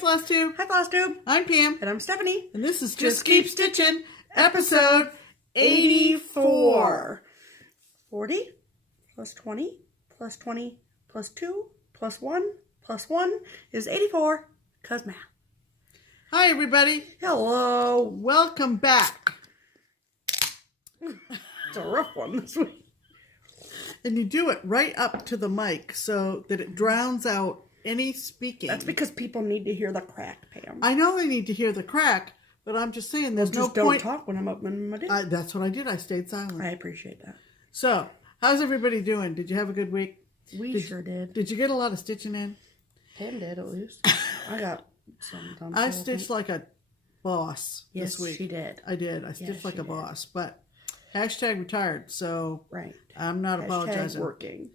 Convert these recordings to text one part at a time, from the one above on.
FlossTube. Hi, FlossTube. I'm Pam. And I'm Stephanie. And this is Just Keep Stitchin', episode 84. 40 plus 20 plus 20 plus 2 plus 1 plus 1 is 84. Cause math. Hi, everybody. Hello. Welcome back. It's a rough one this week. And you do it right up to the mic so that it drowns out any speaking. That's because people need to hear the crack, Pam. I know they need to hear the crack, but I'm just saying there's no don't point. talk when I'm up in my day. That's what I did. I stayed silent. I appreciate that. So, how's everybody doing? Did you have a good week? We sure did. Did you get a lot of stitching in? Pam did, at least. I got some done. I stitched like a boss this week. Yes, she did. I did. I stitched like a boss, but hashtag retired, so right. I'm not hashtag apologizing. Working.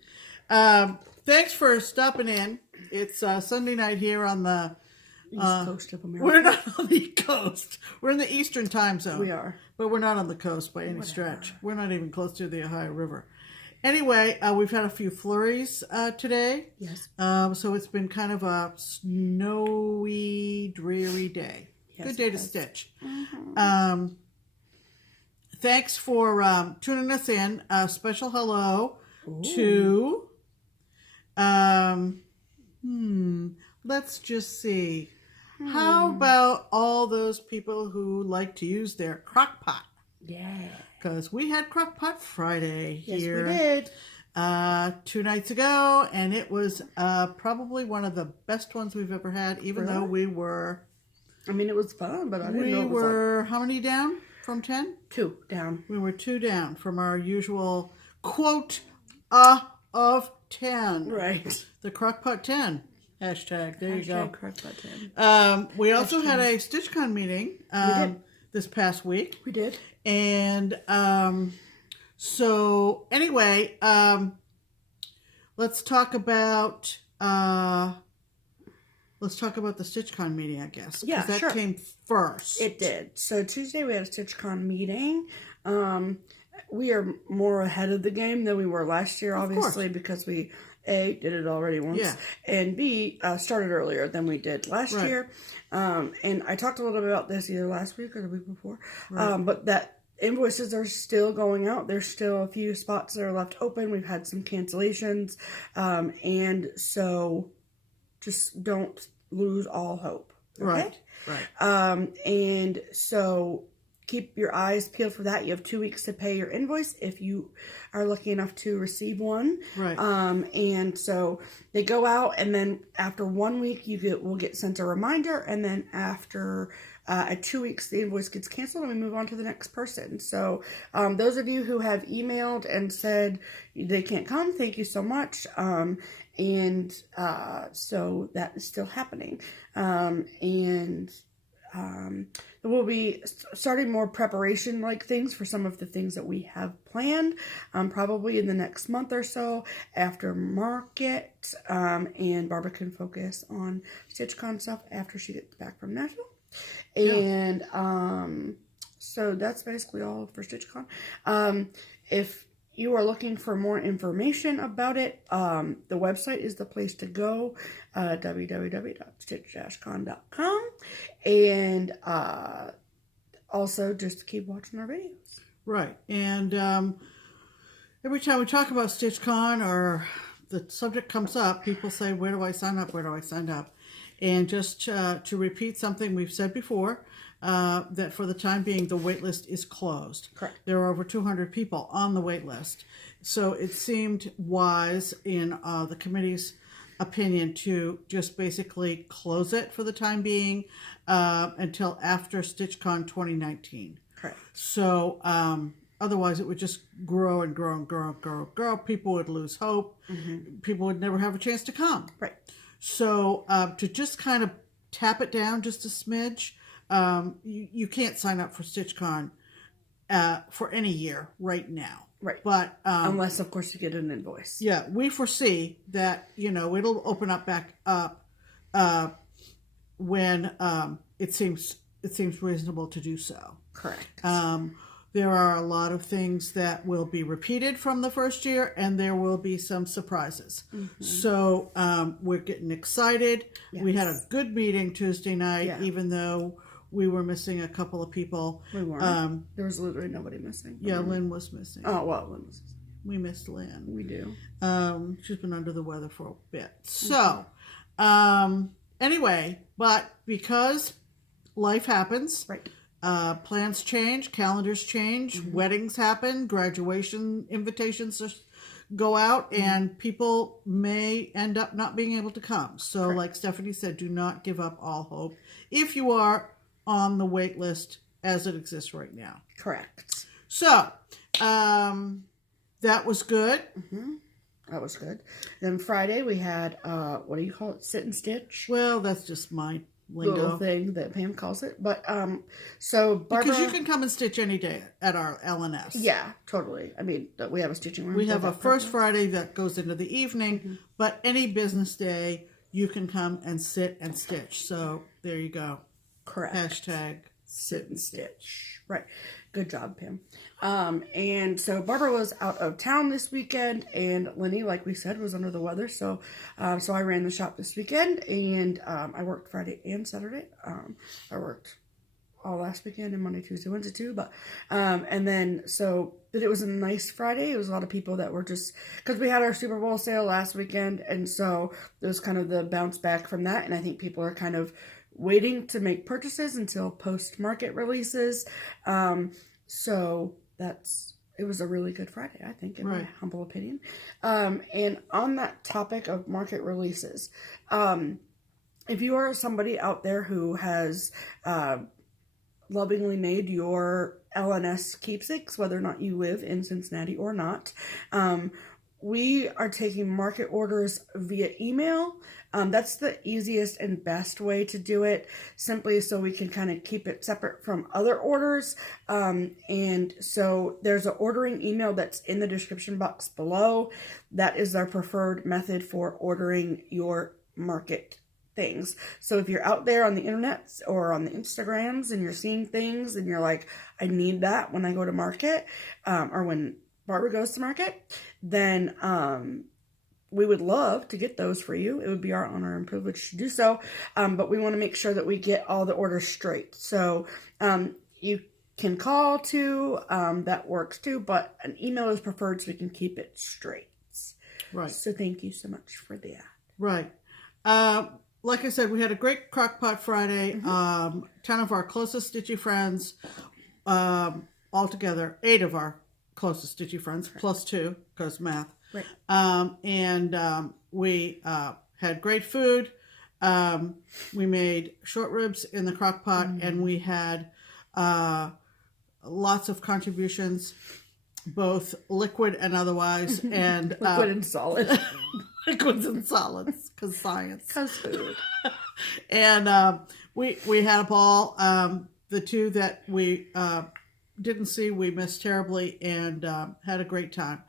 Thanks for stopping in. It's Sunday night here on the East Coast of America. We're not on the coast. We're in the Eastern time zone. We are. But we're not on the coast by any stretch. We're not even close to the Ohio River. Anyway, we've had a few flurries today. Yes. So it's been kind of a snowy, dreary day. Yes, Good day to stitch. Mm-hmm. Thanks for tuning us in. A special hello to, let's just see. How about all those people who like to use their crock pot? Yeah. Because we had crock pot Friday here. Yes, we did. 2 nights ago, and it was probably one of the best ones we've ever had, even though we were... I mean, it was fun, but I didn't know it was We were, how many down from 10? 2 down. We were 2 down from our usual quote of 10. Right. The crockpot 10 hashtag. There you go. Crockpot 10. We also had a StitchCon meeting this past week. We did. And so anyway, let's talk about the StitchCon meeting, I guess. Yeah, that sure. came first. It did. So Tuesday we had a StitchCon meeting. We are more ahead of the game than we were last year, obviously, because we A, did it already once, and B, started earlier than we did last year. And I talked a little bit about this either last week or the week before, but that invoices are still going out. There's still a few spots that are left open. We've had some cancellations, and so just don't lose all hope. Okay? Right. And so keep your eyes peeled for that. You have 2 weeks to pay your invoice if you are lucky enough to receive one. Right. And so they go out, and then after 1 week, will get sent a reminder, and then after at 2 weeks, the invoice gets canceled, and we move on to the next person. So those of you who have emailed and said they can't come, thank you so much. So that is still happening. We'll be starting more preparation-like things for some of the things that we have planned, probably in the next month or so after market, and Barbara can focus on StitchCon stuff after she gets back from Nashville. And so that's basically all for StitchCon. If you are looking for more information about it, the website is the place to go, www.stitch-con.com, and also just keep watching our videos. Right, and every time we talk about StitchCon or the subject comes up, people say, where do I sign up, where do I sign up? And just to repeat something we've said before, that for the time being, the wait list is closed. Correct. There are over 200 people on the wait list. So it seemed wise in the committee's opinion to just basically close it for the time being until after StitchCon 2019. Correct. So otherwise it would just grow and grow and grow and grow and grow. People would lose hope. Mm-hmm. People would never have a chance to come. Right. So to just kind of tap it down just a smidge, you can't sign up for StitchCon for any year right now. Right. But unless, of course, you get an invoice. Yeah, we foresee that, it'll open up back up when it seems reasonable to do so. Correct. There are a lot of things that will be repeated from the first year, and there will be some surprises. So we're getting excited. Yes. We had a good meeting Tuesday night, Yeah. even though we were missing a couple of people. We weren't. There was literally nobody missing. Yeah, Lynn was missing. Oh, well, Lynn was missing. We missed Lynn. We do. She's been under the weather for a bit. So, anyway, but because life happens, Right. Plans change, calendars change, weddings happen, graduation invitations go out, and people may end up not being able to come. So, Correct. like Stephanie said, do not give up all hope if you are on the wait list as it exists right now. Correct. So, that was good. That was good. Then Friday we had, what do you call it? Sit and stitch? Well, that's just my lingo. Little thing that Pam calls it. But, so Barbara... Because you can come and stitch any day at our LNS. Yeah, totally. I mean, we have a stitching room. We have a first Friday that goes into the evening, but any business day you can come and sit and stitch. So there you go. Correct. Hashtag sit and stitch. Right. Good job, Pam. And so Barbara was out of town this weekend, and Lenny, like we said, was under the weather. So, so I ran the shop this weekend, and I worked Friday and Saturday. I worked all last weekend and Monday, Tuesday, Wednesday too. But, and then but it was a nice Friday. It was a lot of people that were just, because we had our Super Bowl sale last weekend, and so it was kind of the bounce back from that. And I think people are kind of waiting to make purchases until post-market releases. So it was a really good Friday, I think, in my humble opinion. And on that topic of market releases, if you are somebody out there who has lovingly made your LNS keepsakes, whether or not you live in Cincinnati or not, we are taking market orders via email. That's the easiest and best way to do it, simply so we can kind of keep it separate from other orders. And so there's an ordering email that's in the description box below. That is our preferred method for ordering your market things. So if you're out there on the internet or on the Instagrams and you're seeing things and you're like, I need that when I go to market, or when Barbara goes to market, then we would love to get those for you. It would be our honor and privilege to do so. But we want to make sure that we get all the orders straight. So you can call too. That works too. But an email is preferred so we can keep it straight. Right. So thank you so much for that. Right. Like I said, we had a great Crockpot Friday. 10 of our closest stitchy friends, altogether, 8 of our closest stitchy friends, plus 2, because math. Right. And we had great food. We made short ribs in the crock pot, and we had lots of contributions, both liquid and otherwise, and liquid and solid. Liquids and solids, because science. Because food. And we had a ball. The 2 that we didn't see, we missed terribly, and had a great time.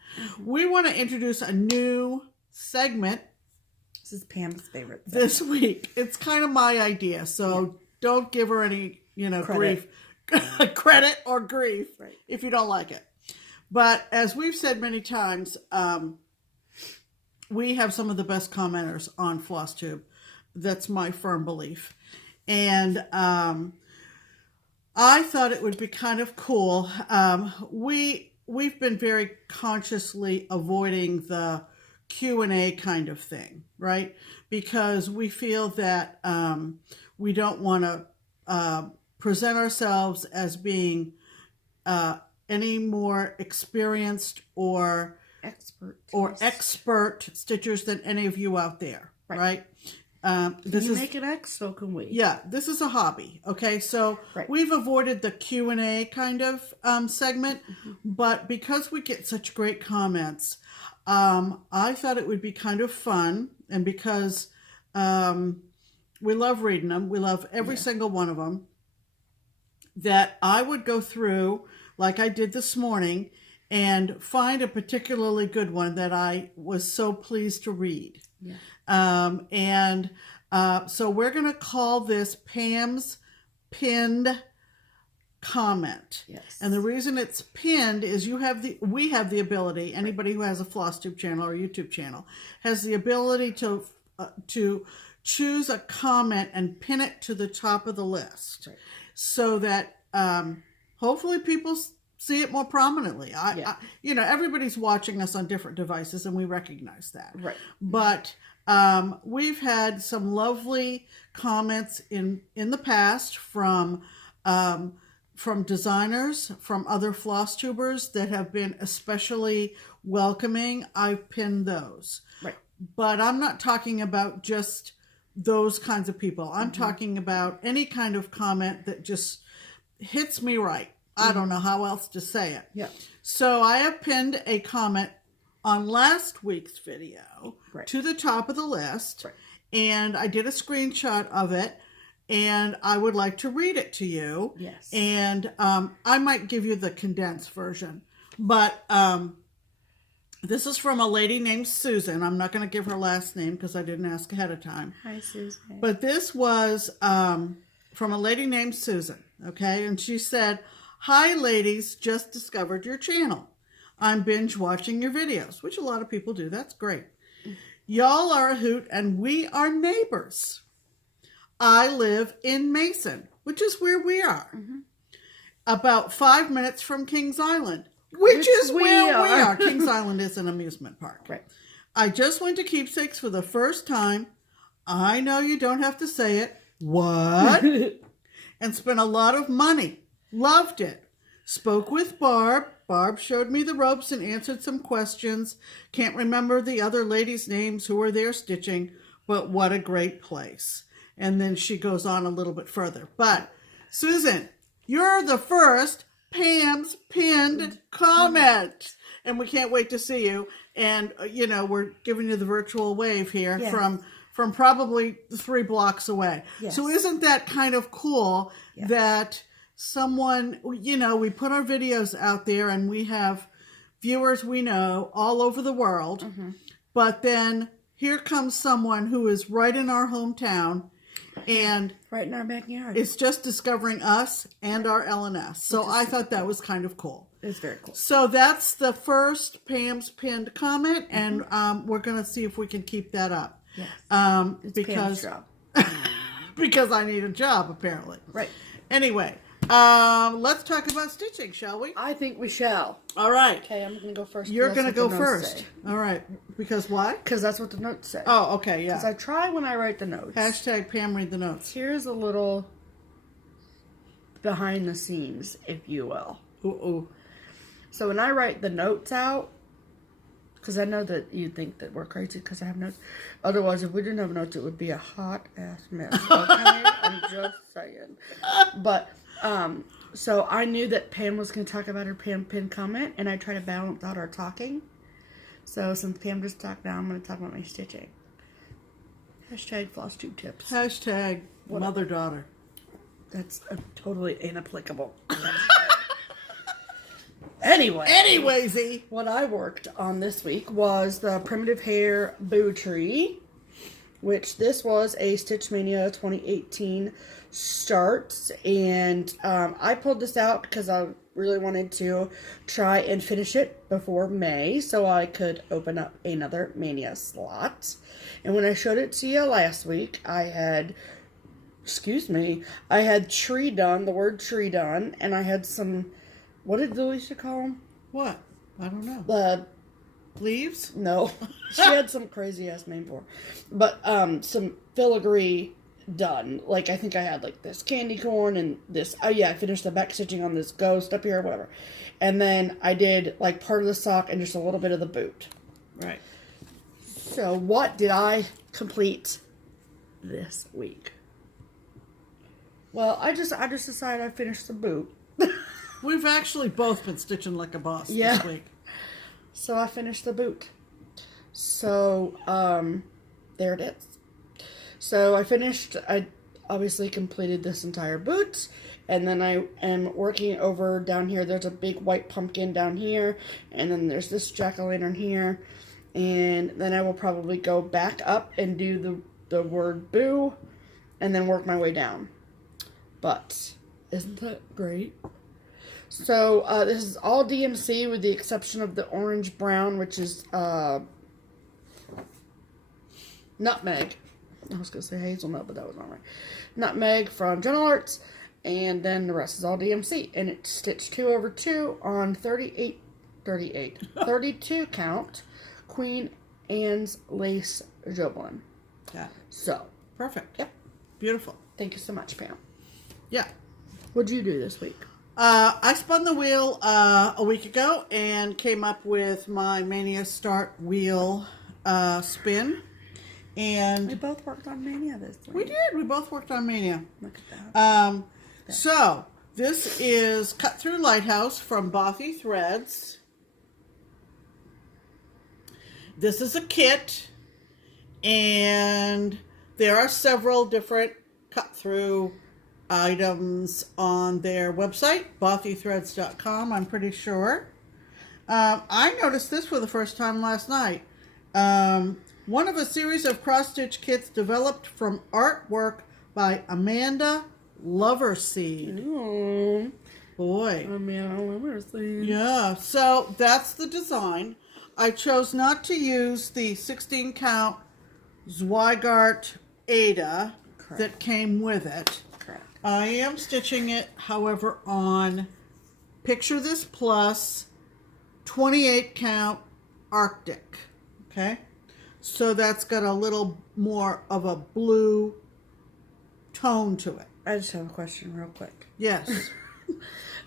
We want to introduce a new segment. This is Pam's favorite segment. This week. It's kind of my idea, so don't give her any, grief, credit or grief if you don't like it. But as we've said many times, we have some of the best commenters on FlossTube. That's my firm belief. And I thought it would be kind of cool. We've been very consciously avoiding the Q&A kind of thing, right? Because we feel that we don't want to present ourselves as being any more experienced or expert stitchers than any of you out there, right? This is make an X, so can we. Yeah, this is a hobby. Okay, so we've avoided the Q&A kind of segment, but because we get such great comments, I thought it would be kind of fun, and because we love reading them, we love every single one of them, that I would go through, like I did this morning, and find a particularly good one that I was so pleased to read. So we're going to call this Pam's Pinned comment. Yes. And the reason it's pinned is we have the ability, anybody who has a FlossTube channel or YouTube channel has the ability to choose a comment and pin it to the top of the list, so that hopefully people see it more prominently. Everybody's watching us on different devices, and we recognize that. Right. But we've had some lovely comments in the past from designers, from other floss tubers that have been especially welcoming. I've pinned those. Right. But I'm not talking about just those kinds of people. I'm talking about any kind of comment that just hits me right. I don't know how else to say it. Yeah. So I have pinned a comment on last week's video to the top of the list, and I did a screenshot of it, and I would like to read it to you. Yes. And I might give you the condensed version, but this is from a lady named Susan. I'm not going to give her last name because I didn't ask ahead of time. Hi, Susan. But this was from a lady named Susan, okay? And she said, "Hi, ladies, just discovered your channel. I'm binge watching your videos," which a lot of people do. That's great. "Y'all are a hoot, and we are neighbors. I live in Mason," which is where we are, about 5 minutes from Kings Island, which is where we are. Kings Island is an amusement park. Right. "I just went to Keepsakes for the first time. I know you don't have to say it. What? And spent a lot of money. Loved it. Spoke with Barb. Barb showed me the ropes and answered some questions. Can't remember the other ladies' names who were there stitching, but what a great place." And then she goes on a little bit further. But, Susan, you're the first Pam's pinned comment. And we can't wait to see you. And, we're giving you the virtual wave here from probably 3 blocks away. Yes. So isn't that kind of cool that someone, we put our videos out there and we have viewers we know all over the world, but then here comes someone who is right in our hometown and right in our backyard. It's just discovering us and our LNS. So I thought that was kind of cool. It's very cool. So that's the first Pam's pinned comment, and we're going to see if we can keep that up. Yes. It's because Pam's job. Because I need a job, apparently. Right. Anyway, let's talk about stitching, shall we? I think we shall. All right. Okay, I'm going to go first. You're going to go first. All right. Because why? Because that's what the notes say. Oh, okay, yeah. Because I try when I write the notes. Hashtag Pam read the notes. Here's a little behind the scenes, if you will. Ooh. So when I write the notes out, because I know that you think that we're crazy because I have notes. Otherwise, if we didn't have notes, it would be a hot ass mess. Okay? I'm just saying. But so I knew that Pam was going to talk about her Pam pin comment, and I try to balance out our talking. So since Pam just talked now, I'm going to talk about my stitching. Hashtag FlossTube tips. Hashtag mother-daughter. That's totally inapplicable. Anyways, what I worked on this week was the Primitive Hair Boo Tree, which this was a Stitch Mania 2018 start, and I pulled this out because I really wanted to try and finish it before May so I could open up another Mania slot. And when I showed it to you last week, I had tree done, the word tree done, and I had some, what did Louisa call them? What? I don't know. Leaves? No. She had some crazy ass name for it. But some filigree done. Like, I think I had like this candy corn and this, I finished the back stitching on this ghost up here or whatever. And then I did like part of the sock and just a little bit of the boot. Right. So what did I complete this week? Well, I just decided I finished the boot. We've actually both been stitching like a boss this week. So I finished the boot. So, there it is. So I obviously completed this entire boot. And then I am working over down here. There's a big white pumpkin down here. And then there's this jack-o'-lantern here. And then I will probably go back up and do the word boo. And then work my way down. But isn't that great? So this is all DMC with the exception of the orange brown, which is nutmeg. I was going to say hazelnut, but that was not right. Nutmeg from General Arts. And then the rest is all DMC. And it's stitched 2/2 on 32 count Queen Anne's lace Joblin. Yeah. So. Perfect. Yep. Beautiful. Thank you so much, Pam. Yeah. What'd you do this week? I spun the wheel a week ago and came up with my Mania Start wheel spin. And we both worked on Mania this week. We did. We both worked on Mania. Look at that. So, this is Cut Through Lighthouse from Bothy Threads. This is a kit, and there are several different cut-through items on their website, bothythreads.com, I'm pretty sure. I noticed this for the first time last night. One of a series of cross-stitch kits developed from artwork by Amanda Loverseed. Ooh. Boy. Amanda Loverseed. Yeah, so that's the design. I chose not to use the 16 count Zweigart Ada that came with it. Correct. I am stitching it, however, on Picture This Plus 28 count Arctic. Okay? So that's got a little more of a blue tone to it. I just have a question real quick. Yes.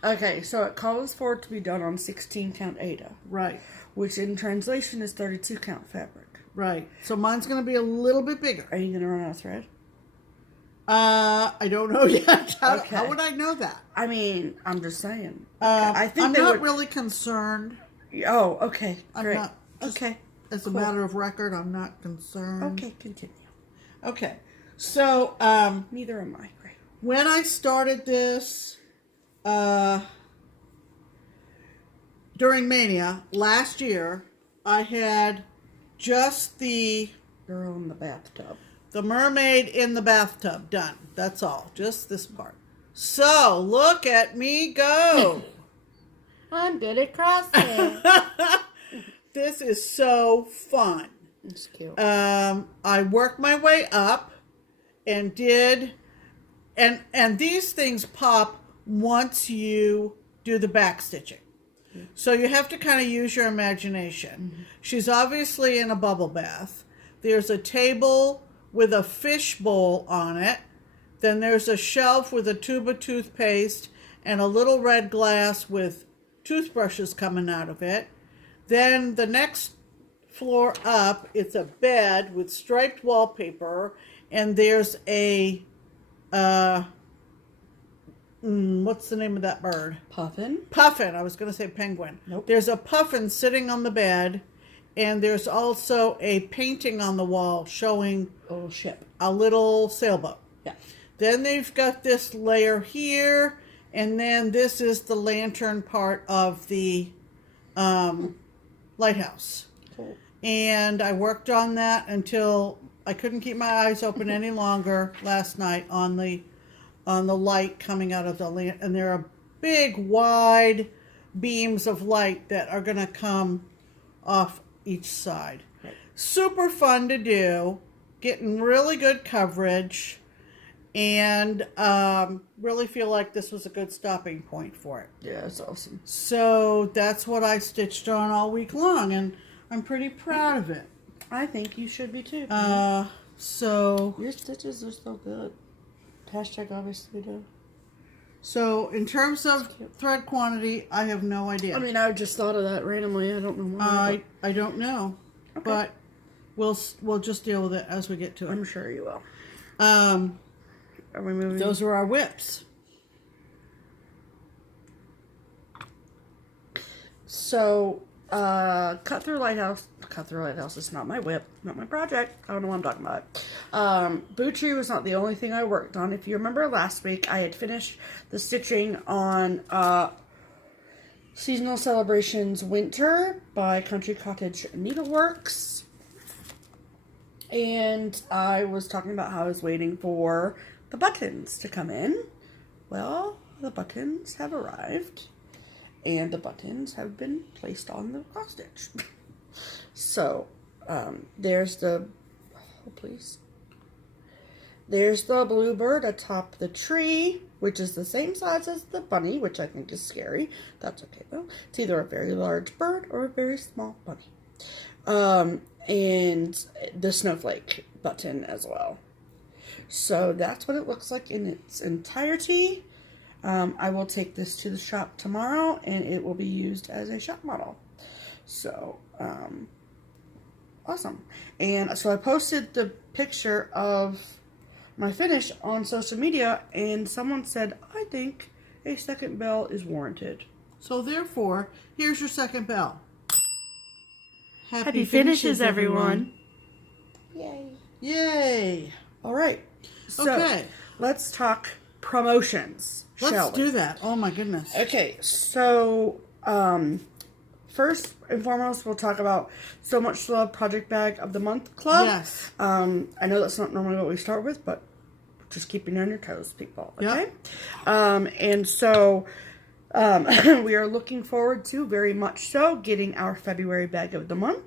Okay, so it calls for it to be done on 16 count Ada. Right. Which in translation is 32 count fabric. Right. So mine's going to be a little bit bigger. Are you going to run out of thread? I don't know yet. How Okay. would I know that? I mean, I'm just saying. I think I'm not would... really concerned. Oh, okay. I'm Great. not. Okay. As a matter of record, I'm not concerned. Okay, continue. Okay. So, neither am I. Great. When I started this, during Mania last year, I had just the girl in the bathtub. The mermaid in the bathtub done. That's all. Just this part. So, look at me go. I'm good at crossing. This is so fun. It's cute. I worked my way up and did, and these things pop once you do the back stitching. Mm-hmm. So you have to kind of use your imagination. Mm-hmm. She's obviously in a bubble bath. There's a table with a fish bowl on it. Then there's a shelf with a tube of toothpaste and a little red glass with toothbrushes coming out of it. Then the next floor up, it's a bed with striped wallpaper, and there's a, what's the name of that bird? Puffin? Puffin. I was going to say penguin. Nope. There's a puffin sitting on the bed, and there's also a painting on the wall showing a little ship. A little sailboat. Yeah. Then they've got this layer here, and then this is the lantern part of the lighthouse. Cool. And I worked on that until I couldn't keep my eyes open any longer last night on the light coming out of the lantern. And there are big, wide beams of light that are going to come off each side. Right. Super fun to do. Getting really good coverage. And really feel like this was a good stopping point for it. Yeah, it's awesome. So that's what I stitched on all week long, and I'm pretty proud of it. I think you should be too. So your stitches are so good. Hashtag obviously do. So in terms of thread quantity, I have no idea. I mean, I just thought of that randomly. I don't know why. I don't know, okay. But we'll just deal with it as we get to it. I'm sure you will. Are we moving? Those are our whips. So, Cut Through Lighthouse. Cut Through Lighthouse is not my whip, not my project. I don't know what I'm talking about. Boot Tree was not the only thing I worked on. If you remember last week, I had finished the stitching on Seasonal Celebrations Winter by Country Cottage Needleworks. And I was talking about how I was waiting for the buttons to come in. Well, the buttons have arrived. and the buttons have been placed on the cross stitch. So, there's the, oh please, there's the bluebird atop the tree, which is the same size as the bunny, which I think is scary. That's okay though. It's either a very large bird or a very small bunny. And the snowflake button as well. So that's what it looks like in its entirety. I will take this to the shop tomorrow and it will be used as a shop model. So, awesome. And so I posted the picture of my finish on social media and someone said, I think a second bell is warranted. So therefore, here's your second bell. Happy finishes, everyone. Yay. Yay. All right. So Okay. let's talk promotions. Let's do that. Oh my goodness. Okay. So, first and foremost, we'll talk about So Much Love Project Bag of the Month Club. Yes. I know that's not normally what we start with, but just keeping you on your toes, people. Okay. Yep. And so we are looking forward to, very much so, getting our February bag of the month.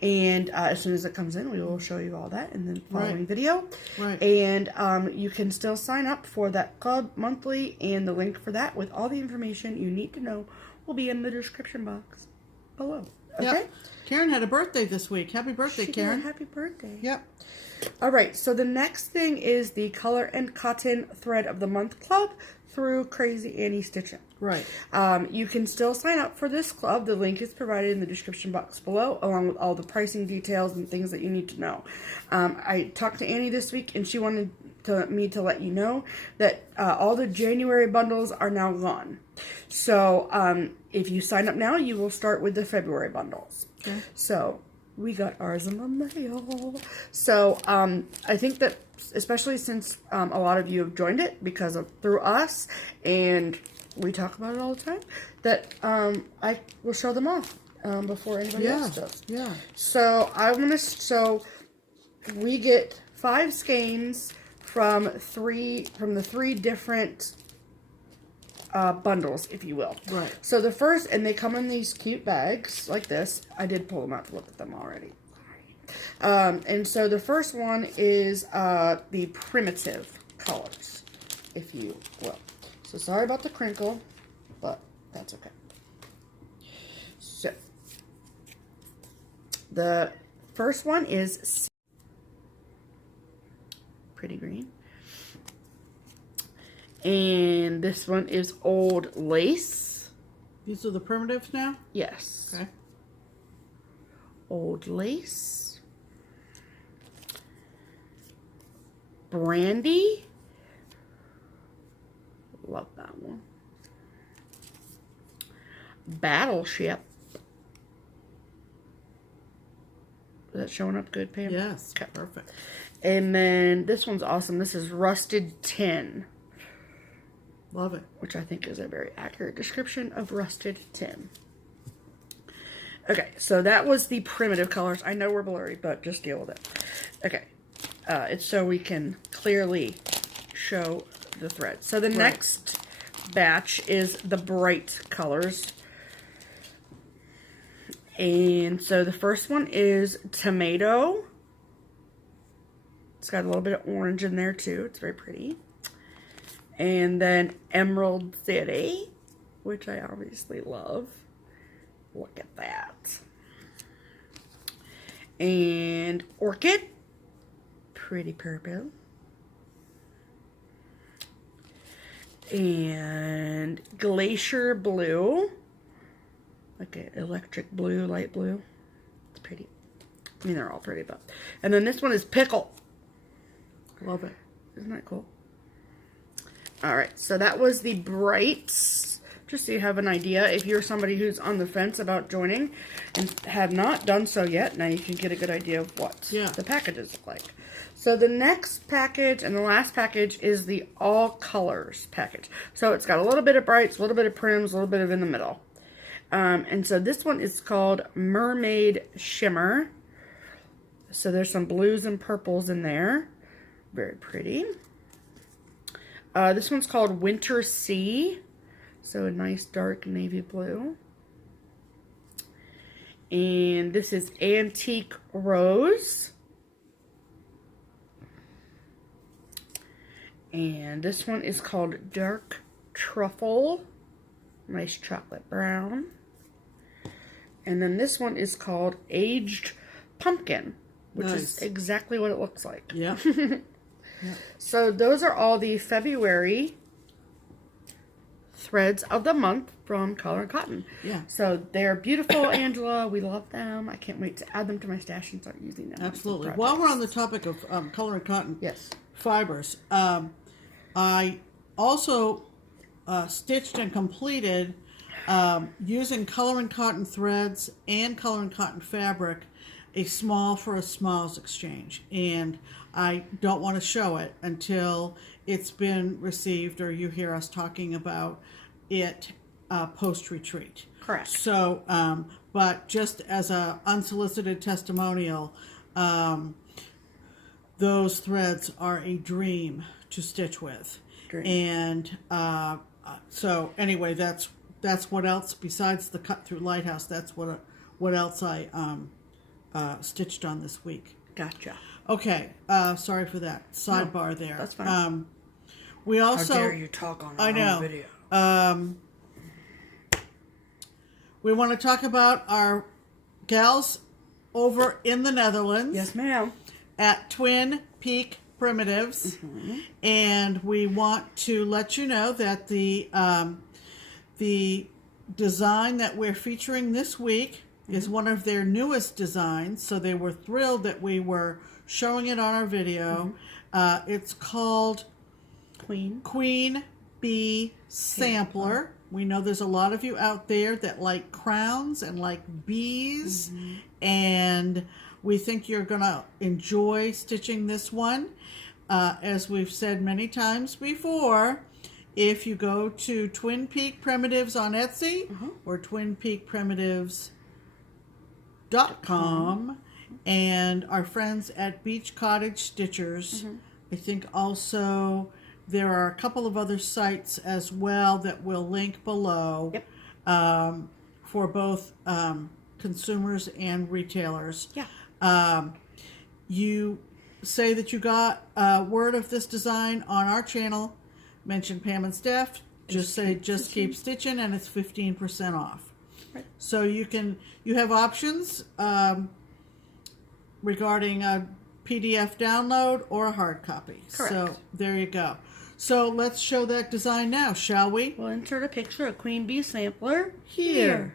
And as soon as it comes in, we will show you all that in the following video. Right. And you can still sign up for that club monthly, and the link for that with all the information you need to know will be in the description box below. Okay? Yep. Karen had a birthday this week. Happy birthday, Karen. Happy birthday. Yep. All right, so the next thing is the Color and Cotton Thread of the Month Club through Crazy Annie Stitchin'. Right. You can still sign up for this club. The link is provided in the description box below, along with all the pricing details and things that you need to know. I talked to Annie this week, and she wanted me to let you know that all the January bundles are now gone. So if you sign up now, you will start with the February bundles. Okay. So we got ours in the mail. So I think that, especially since a lot of you have joined it because of through us, and we talk about it all the time, that I will show them off before anybody else does. Yeah. So we get 5 skeins from the 3 different bundles, if you will. Right. So the first, and they come in these cute bags like this. I did pull them out to look at them already. And so the first one is the primitive colors, if you will. So sorry about the crinkle, but that's okay. So the first one is pretty green. And this one is Old Lace. These are the primitives now? Yes. Okay. Old Lace. Brandy. Love that one. Battleship. Is that showing up good, Pam? Yes. Okay. Perfect. And then this one's awesome. This is Rusted Tin. Love it. Which I think is a very accurate description of rusted tin. Okay, so that was the primitive colors. I know we're blurry, but just deal with it. Okay, it's so we can clearly show the thread. So the next batch is the bright colors. And so the first one is Tomato. It's got a little bit of orange in there too. It's very pretty. And then Emerald City, which I obviously love. Look at that. And Orchid, pretty purple. And Glacier Blue, like an electric blue, light blue. It's pretty. I mean, they're all pretty, but. And then this one is Pickle. Love it. Isn't that cool? Alright, so that was the brights, just so you have an idea. If you're somebody who's on the fence about joining and have not done so yet, now you can get a good idea of what the packages look like. So the next package and the last package is the all colors package. So it's got a little bit of brights, a little bit of prims, a little bit of in the middle. And so this one is called Mermaid Shimmer. So there's some blues and purples in there. Very pretty. This one's called Winter Sea. So a nice dark navy blue. And this is Antique Rose. And this one is called Dark Truffle. Nice chocolate brown. And then this one is called Aged Pumpkin, which is exactly what it looks like. Yeah. So those are all the February threads of the month from Color and Cotton. Yeah. So they're beautiful, Angela. We love them. I can't wait to add them to my stash and start using them. Absolutely. While we're on the topic of Color and Cotton fibers, I also stitched and completed using Color and Cotton threads and Color and Cotton fabric a small for a smalls exchange, and I don't want to show it until it's been received or you hear us talking about it post-retreat. Correct. So, but just as a unsolicited testimonial, those threads are a dream to stitch with. And so anyway, that's what else besides the cut through Lighthouse. That's what else I stitched on this week. Gotcha. Okay, sorry for that sidebar there. That's fine. We also. How dare you talk on our own video? We want to talk about our gals over in the Netherlands. Yes, ma'am. At Twin Peak Primitives, and we want to let you know that the design that we're featuring this week is one of their newest designs. So they were thrilled that we were showing it on our video. It's called Queen Bee Sampler. We know there's a lot of you out there that like crowns and like bees, and we think you're going to enjoy stitching this one. As we've said many times before, if you go to Twin Peak Primitives on Etsy or twinpeakprimitives.com and our friends at Beach Cottage Stitchers, I think also there are a couple of other sites as well that we'll link below for both consumers and retailers. You say that you got word of this design on our channel, mention Pam and Steph, just say just keep stitching, and it's 15% off. So you have options regarding a PDF download or a hard copy. Correct. So there you go. So let's show that design now, shall we? We'll insert a picture of Queen Bee Sampler here.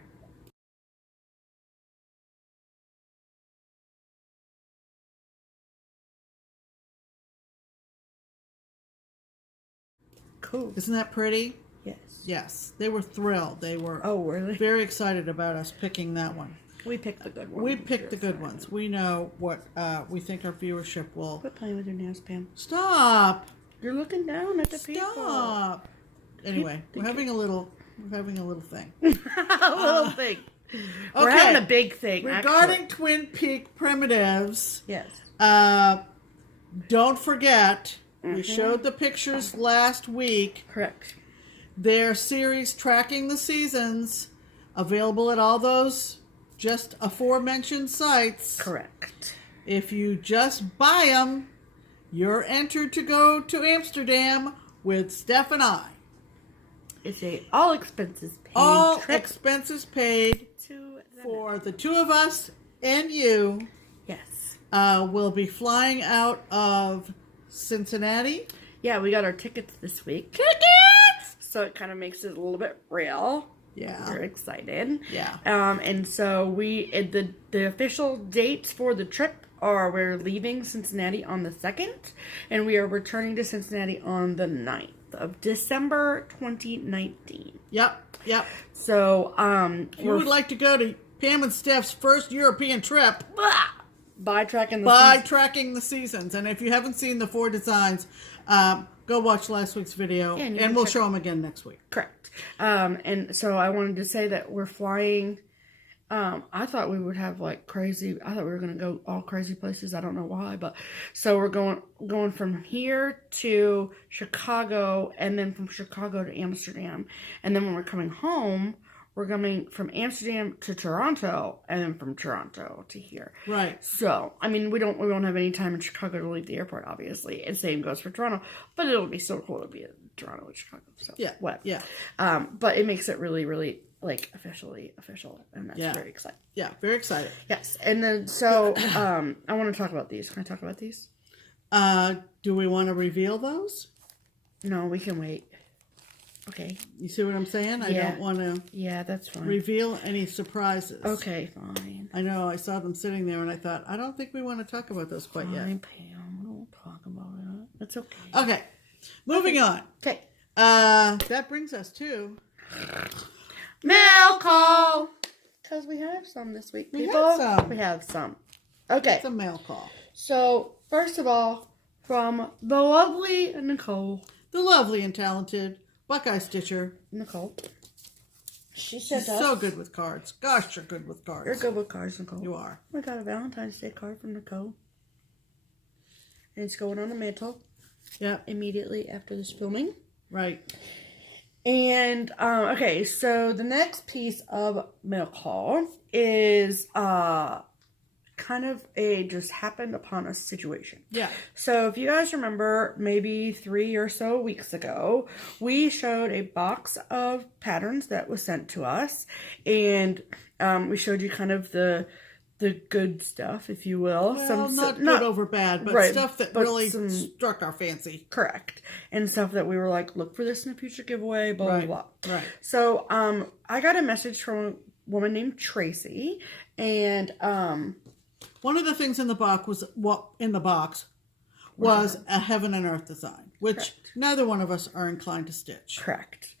Cool. Isn't that pretty? Yes. Yes. They were thrilled. They were really? very excited about us picking that one. We picked the good ones. We picked the good ones. We know what we think our viewership will... Quit playing with your nails, Pam. Stop! You're looking down at the people. Stop! Anyway, we're having a little thing. A little thing. We're having a big thing, regarding Twin Peak Primitives. Yes. Don't forget, we showed the pictures last week. Correct. Their series Tracking the Seasons, available at all those just aforementioned sites. Correct. If you just buy them, you're entered to go to Amsterdam with Steph and I. It's a all expenses paid all trip expenses paid to for the two of us and you. Yes. We'll be flying out of Cincinnati. Yeah, we got our tickets this week. Tickets! So it kind of makes it a little bit real. Yeah. We're excited. Yeah. And so the official dates for the trip are we're leaving Cincinnati on the 2nd, and we are returning to Cincinnati on the 9th of December 2019. Yep. So, if you would like to go to Pam and Steph's first European trip, by tracking the seasons. And if you haven't seen the 4 designs, go watch last week's video, and we'll show them again next week. Correct. And so I wanted to say that we're flying I thought we would have like crazy. I thought we were gonna go all crazy places. I don't know why, but so we're going from here to Chicago, and then from Chicago to Amsterdam, and then when we're coming home, we're coming from Amsterdam to Toronto, and then from Toronto to here. Right. So I mean, we won't have any time in Chicago to leave the airport, obviously, and same goes for Toronto. But it'll be so cool to be in Toronto and Chicago. So yeah, what? Yeah. But it makes it really, really. Like officially official, and that's very exciting. Yeah, very excited. Yes, and then so I want to talk about these. Can I talk about these? Do we want to reveal those? No, we can wait. Okay. You see what I'm saying? I don't want to. Yeah, that's fine. Reveal any surprises. Okay, fine. I know. I saw them sitting there, and I thought, I don't think we want to talk about those quite yet. Fine, Pam. Don't talk about it. That's okay. Okay. Moving on. Okay. That brings us to mail call. Because we have some this week, people. We have some. Okay. It's a mail call. So, first of all, from the lovely Nicole. The lovely and talented Buckeye Stitcher. Nicole. She sent us. So good with cards. Gosh, you're good with cards. You're good with cards, Nicole. You are. We got a Valentine's Day card from Nicole. And it's going on the mantle. Yeah. Immediately after this filming. Right. And, okay, so the next piece of mail call is, kind of a just happened upon us situation. Yeah. So if you guys remember, maybe 3 or so weeks ago, we showed a box of patterns that was sent to us, and, we showed you kind of the good stuff, if you will. Well, not good over bad, but right, stuff that really struck our fancy. Correct. And stuff that we were like, look for this in a future giveaway, blah, blah, blah. Right. So, I got a message from a woman named Tracy, and, one of the things in the box was a heaven and earth design, which neither one of us are inclined to stitch. Correct.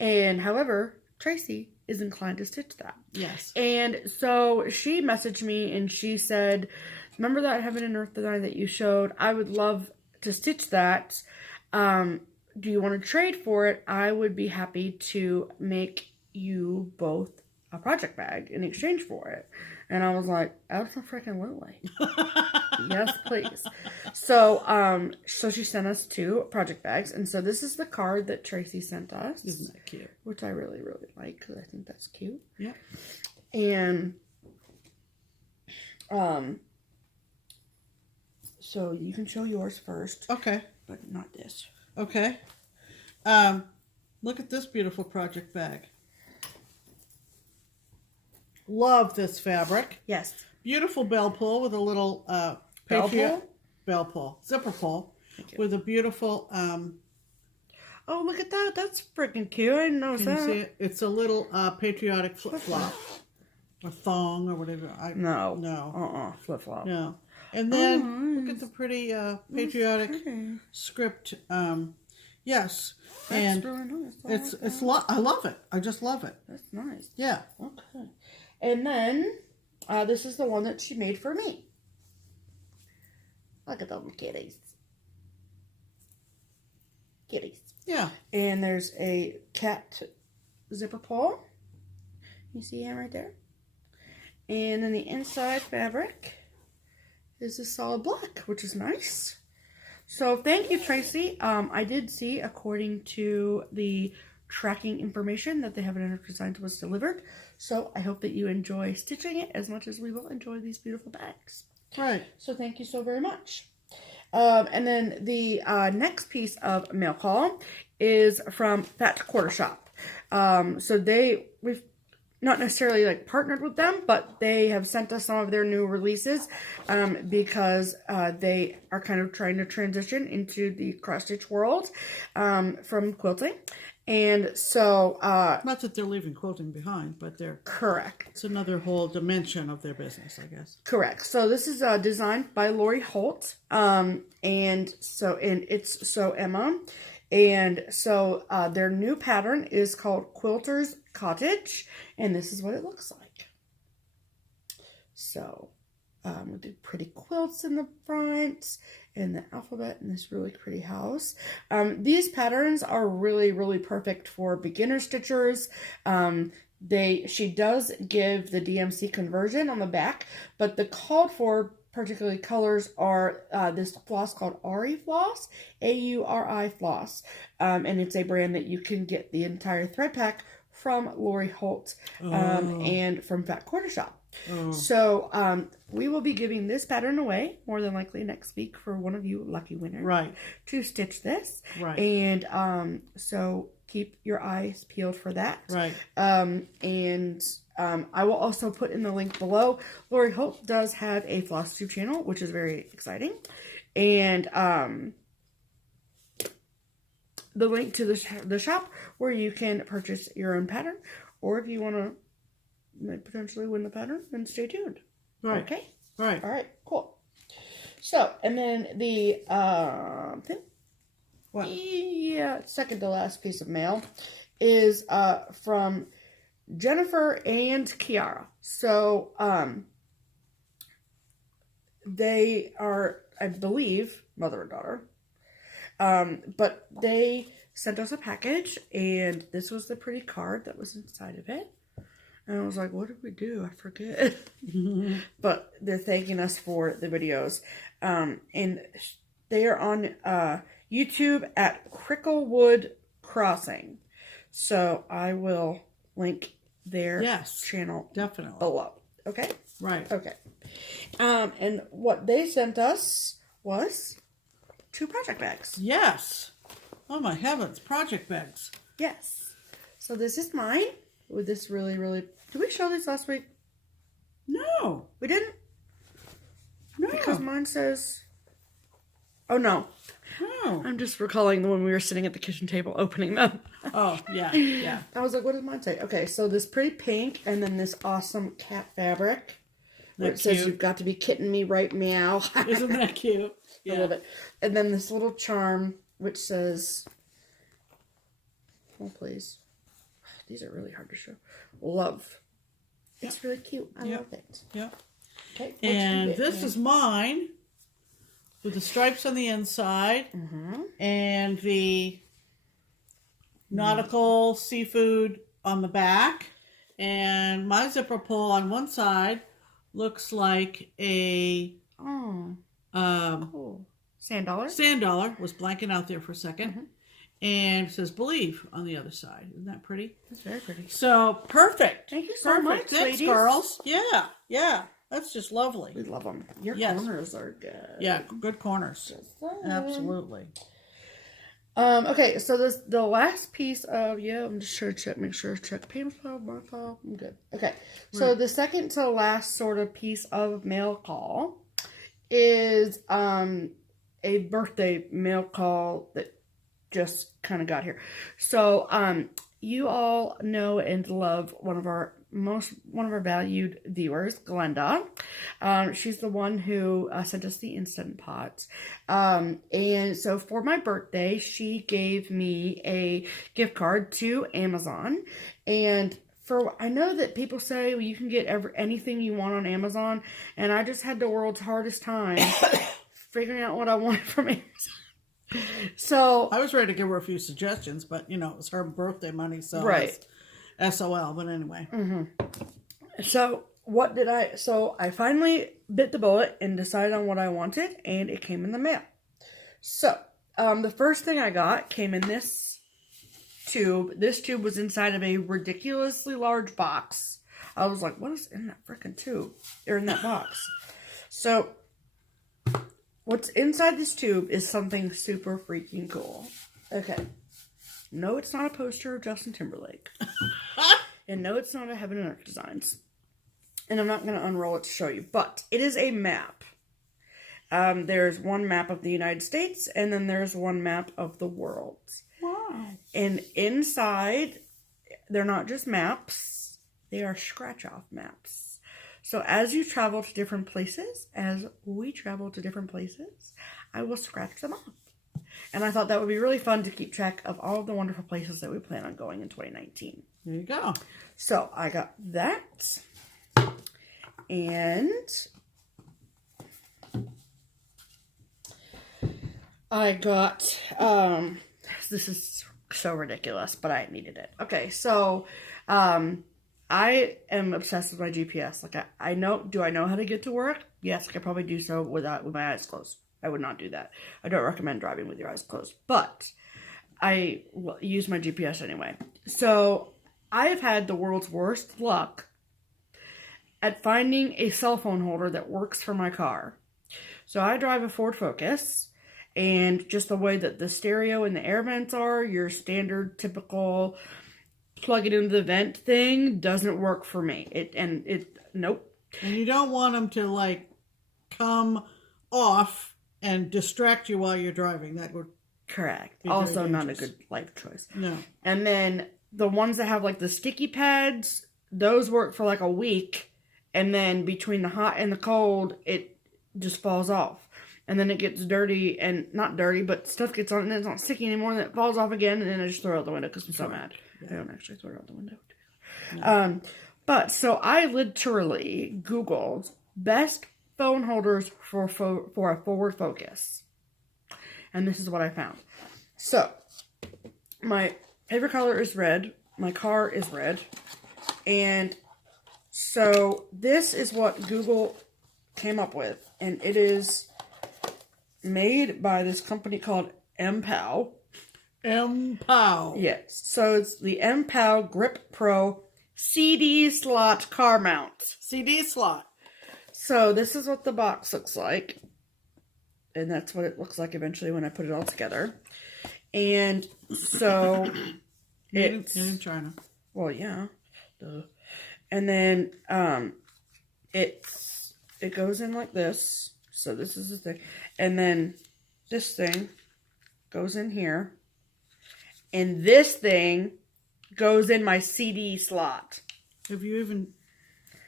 And however, Tracy is inclined to stitch that. Yes. And so she messaged me and she said, remember that heaven and earth design that you showed? I would love to stitch that. Do you want to trade for it? I would be happy to make you both a project bag in exchange for it. And I was like, absolutely. Yes, please. So, so she sent us 2 project bags. And so this is the card that Tracy sent us. Isn't that cute? Which I really, really like because I think that's cute. Yeah. And, so you can show yours first. Okay. But not this. Okay. Look at this beautiful project bag. Love this fabric. Yes. Beautiful bell pull with a little bell pull, zipper pull with a beautiful. Oh, look at that! That's freaking cute. I didn't notice that. Can you see it? It's a little patriotic flip flop, or thong, or whatever. No. Flip flop. No. And then look at the pretty patriotic script. Yes. That's really nice. I love it. I just love it. That's nice. Yeah. Okay. And then, this is the one that she made for me. Look at them kitties. Kitties. Yeah. And there's a cat zipper pull. You see him right there? And then the inside fabric is a solid black, which is nice. So thank you, Tracy. I did see, according to the tracking information, that the heaven and earth design was delivered. So I hope that you enjoy stitching it as much as we will enjoy these beautiful bags. Right. So thank you so very much. And then the next piece of mail call is from Fat Quarter Shop. So we've not necessarily like partnered with them, but they have sent us some of their new releases because they are kind of trying to transition into the cross stitch world from quilting. And so not that they're leaving quilting behind, but they're correct. It's another whole dimension of their business, I guess. Correct. So this is designed by Lori Holt, and it's So Emma, and so their new pattern is called Quilters Cottage, and this is what it looks like. So with the pretty quilts in the front and the alphabet in this really pretty house. These patterns are really, really perfect for beginner stitchers. She does give the DMC conversion on the back, but the called for particularly colors are this floss called Ari Floss, Auri Floss, and it's a brand that you can get the entire thread pack from Lori Holt and from Fat Quarter Shop. So we will be giving this pattern away more than likely next week for one of you lucky winners to stitch this. And so keep your eyes peeled for that. I will also put in the link below. Lori Holt does have a FlossTube channel, which is very exciting. And the link to the shop where you can purchase your own pattern. Or if you want to potentially win the pattern, then stay tuned. Okay? All right, cool. So, and then the thing. What? Yeah, second to last piece of mail is from Jennifer and Kiara. So, they are, I believe, mother and daughter. But they sent us a package, and this was the pretty card that was inside of it. And I was like, what did we do? I forget. But they're thanking us for the videos. And they are on YouTube at Cricklewood Crossing. So I will link their channel below. Okay? Okay. And what they sent us was 2 project bags. Yes. Oh my heavens, project bags. Yes. So this is mine. With this really, did we show this last week? No. We didn't? No. Because mine says, oh no. No. I'm just recalling the one we were sitting at the kitchen table opening them. Oh, yeah. I was like, what does mine say? Okay, so this pretty pink and then this awesome cat fabric. Where it says, you've got to be kidding me right meow. Isn't that cute? Yeah. I love it. And then this little charm which says, oh please. These are really hard to show. Love. It's really cute. I love it. Yep. Okay, and this is mine with the stripes on the inside and the nautical seafood on the back. And my zipper pull on one side looks like a cool. Sand dollar. Sand dollar. Was blanking out there for a second. And it says believe on the other side. Isn't that pretty? That's very pretty. So, perfect. Thank you so much, Thanks, ladies. girls. Yeah. That's just lovely. We love them. Your corners are good. Yeah, good corners. Absolutely. Okay, so this the last piece of I'm just sure to make sure check Pam's file, my file. I'm good. Okay, so the second to last sort of piece of mail call is a birthday mail call that just kind of got here. So you all know and love one of our valued viewers, Glenda. She's the one who sent us the Instant Pot. And so for my birthday, she gave me a gift card to Amazon. And I know that people say, well, you can get anything you want on Amazon. And I just had the world's hardest time figuring out what I wanted from Amazon. So I was ready to give her a few suggestions, but it was her birthday money, so it's SOL. But anyway, so I finally bit the bullet and decided on what I wanted, and it came in the mail. So the first thing I got came in this tube. This tube was inside of a ridiculously large box. I was like, what is in that freaking tube or in that box? So what's inside this tube is something super freaking cool. Okay. No, it's not a poster of Justin Timberlake. And no, it's not a Heaven and Earth Designs. And I'm not going to unroll it to show you. But it is a map. There's one map of the United States, and then there's one map of the world. Wow. And inside, they're not just maps. They are scratch-off maps. So as you travel to different places, as we travel to different places, I will scratch them off. And I thought that would be really fun to keep track of all of the wonderful places that we plan on going in 2019. There you go. So I got that. And I got, this is so ridiculous, but I needed it. Okay, so I am obsessed with my GPS. Like, I know, do I know how to get to work? Yes, I could probably do so with my eyes closed. I would not do that. I don't recommend driving with your eyes closed, but I use my GPS anyway. So I have had the world's worst luck at finding a cell phone holder that works for my car. So I drive a Ford Focus, and just the way that the stereo and the air vents are, your standard typical plug it into the vent thing doesn't work for me. Nope. And you don't want them to like come off and distract you while you're driving. That would correct. Also not a good life choice. No. And then the ones that have like the sticky pads, those work for like a week, and then between the hot and the cold, it just falls off. And then it gets dirty, and not dirty, but stuff gets on it and it's not sticky anymore, and then it falls off again, and then I just throw it out the window because I'm so mad. Yeah. I don't actually throw it out the window. No. But so I literally Googled best phone holders for a Ford Focus. And this is what I found. So, my favorite color is red. My car is red. And so this is what Google came up with. And it is made by this company called MPOW. MPOW. Yes. So it's the MPOW Grip Pro CD slot car mount. CD slot. So this is what the box looks like. And that's what it looks like eventually when I put it all together. And so it's in China. Well, yeah. Duh. And then it goes in like this. So this is the thing. And then this thing goes in here. And this thing goes in my CD slot. Have you even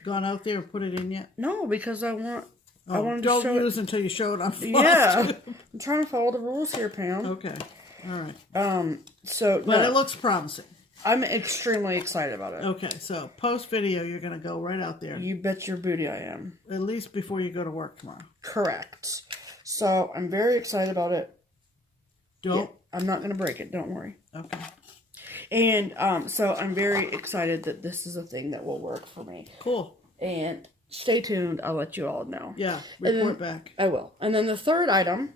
gone out there and put it in yet? No, because I want to don't show use it until you show it on FlossTube. Yeah. I'm trying to follow the rules here, Pam. Okay. All right. But it looks promising. I'm extremely excited about it. Okay, so post video, you're going to go right out there. You bet your booty I am. At least before you go to work tomorrow. Correct. So I'm very excited about it. Don't. I'm not going to break it. Don't worry. Okay. And so I'm very excited that this is a thing that will work for me. Cool. And stay tuned. I'll let you all know. Yeah, report back. I will. And then the third item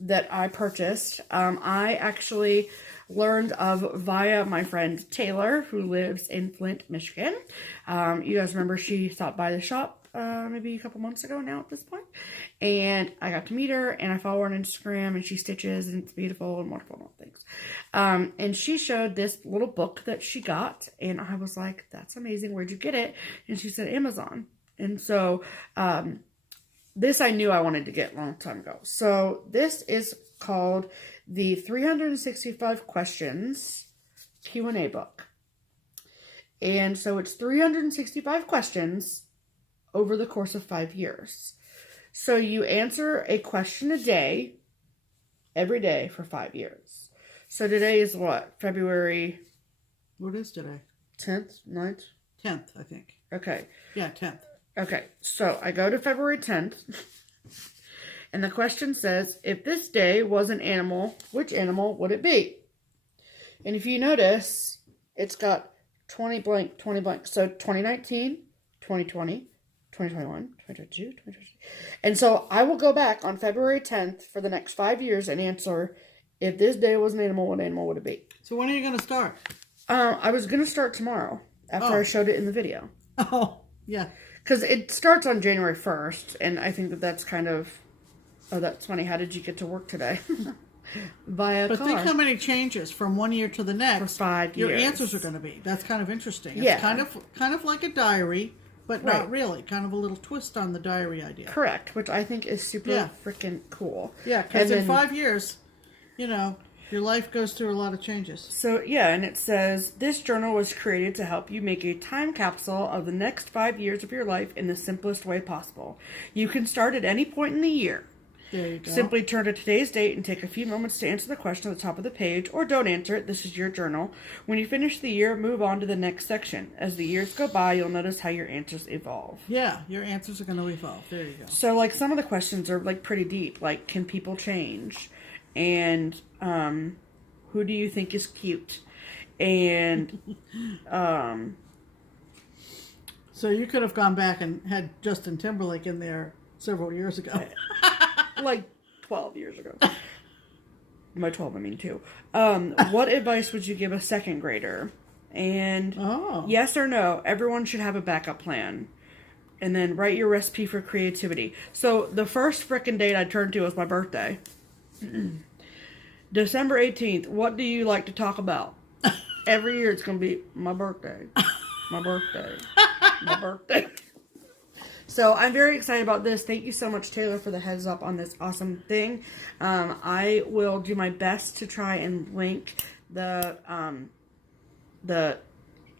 that I purchased, I actually learned of via my friend Taylor, who lives in Flint, Michigan. You guys remember she stopped by the shop maybe a couple months ago now at this point. And I got to meet her, and I follow her on Instagram, and she stitches, and it's beautiful and wonderful and all things. And she showed this little book that she got, and I was like, that's amazing. Where'd you get it? And she said, Amazon. And so this I knew I wanted to get a long time ago. So this is called the 365 Questions Q&A book. And so it's 365 questions over the course of 5 years. So you answer a question a day, every day for 5 years. So today is what? February? What is today? 10th? 9th? 10th, I think. Okay. Yeah, 10th. Okay, so I go to February 10th, and the question says, if this day was an animal, which animal would it be? And if you notice, it's got 20 blank, 20 blank. So 2019, 2020, 2021, 2022, 2023. And so I will go back on February 10th for the next 5 years and answer, if this day was an animal, what animal would it be? So when are you going to start? I was going to start tomorrow after I showed it in the video. Oh, yeah. Because it starts on January 1st, and I think that's kind of... Oh, that's funny. How did you get to work today? Via car. But think how many changes from 1 year to the next for 5 years. Your answers are going to be. That's kind of interesting. Yeah. It's kind of like a diary, but not really. Kind of a little twist on the diary idea. Correct, which I think is super freaking cool. Yeah, because in 5 years, your life goes through a lot of changes. So, yeah, and it says, this journal was created to help you make a time capsule of the next 5 years of your life in the simplest way possible. You can start at any point in the year. There you go. Simply turn to today's date and take a few moments to answer the question at the top of the page, or don't answer it. This is your journal. When you finish the year, move on to the next section. As the years go by, you'll notice how your answers evolve. Yeah, your answers are going to evolve. There you go. So, like, some of the questions are, like, pretty deep. Like, can people change? And, who do you think is cute? And, So you could have gone back and had Justin Timberlake in there several years ago. Like 12 years ago. By 12, I mean 2. What advice would you give a second grader? And yes or no, everyone should have a backup plan. And then write your recipe for creativity. So the first frickin' date I turned to was my birthday. December 18th. What do you like to talk about? Every year it's going to be my birthday. My birthday. My birthday. So I'm very excited about this. Thank you so much, Taylor, for the heads up on this awesome thing. I will do my best to try and link the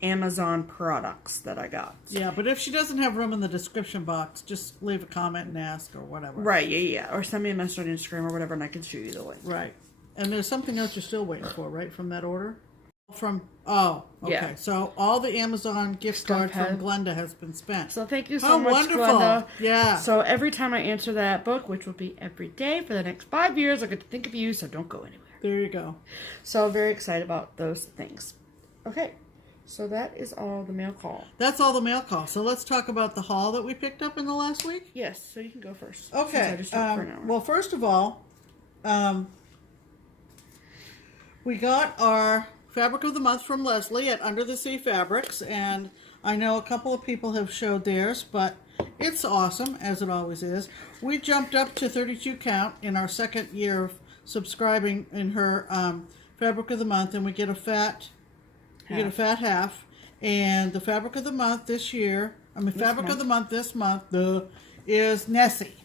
Amazon products that I got. Yeah, but if she doesn't have room in the description box, just leave a comment and ask or whatever. Right, yeah. Or send me a message on Instagram or whatever, and I can shoot you the link. Right. And there's something else you're still waiting for, right, from that order? Okay. Yeah. So all the Amazon gift card from Glenda has been spent. So thank you so much, wonderful. Glenda. Yeah. So every time I answer that book, which will be every day for the next 5 years, I get to think of you, so don't go anywhere. There you go. So very excited about those things. Okay. So that is all the mail call. That's all the mail call. So let's talk about the haul that we picked up in the last week. Yes. So you can go first. Okay. I just talked for an hour. Well, first of all, we got our Fabric of the Month from Leslie at Under the Sea Fabrics, and I know a couple of people have showed theirs, but it's awesome, as it always is. We jumped up to 32 count in our second year of subscribing in her Fabric of the Month, and we get a fat half. And the Fabric of the Month this year, Fabric of the Month this month, is Nessie.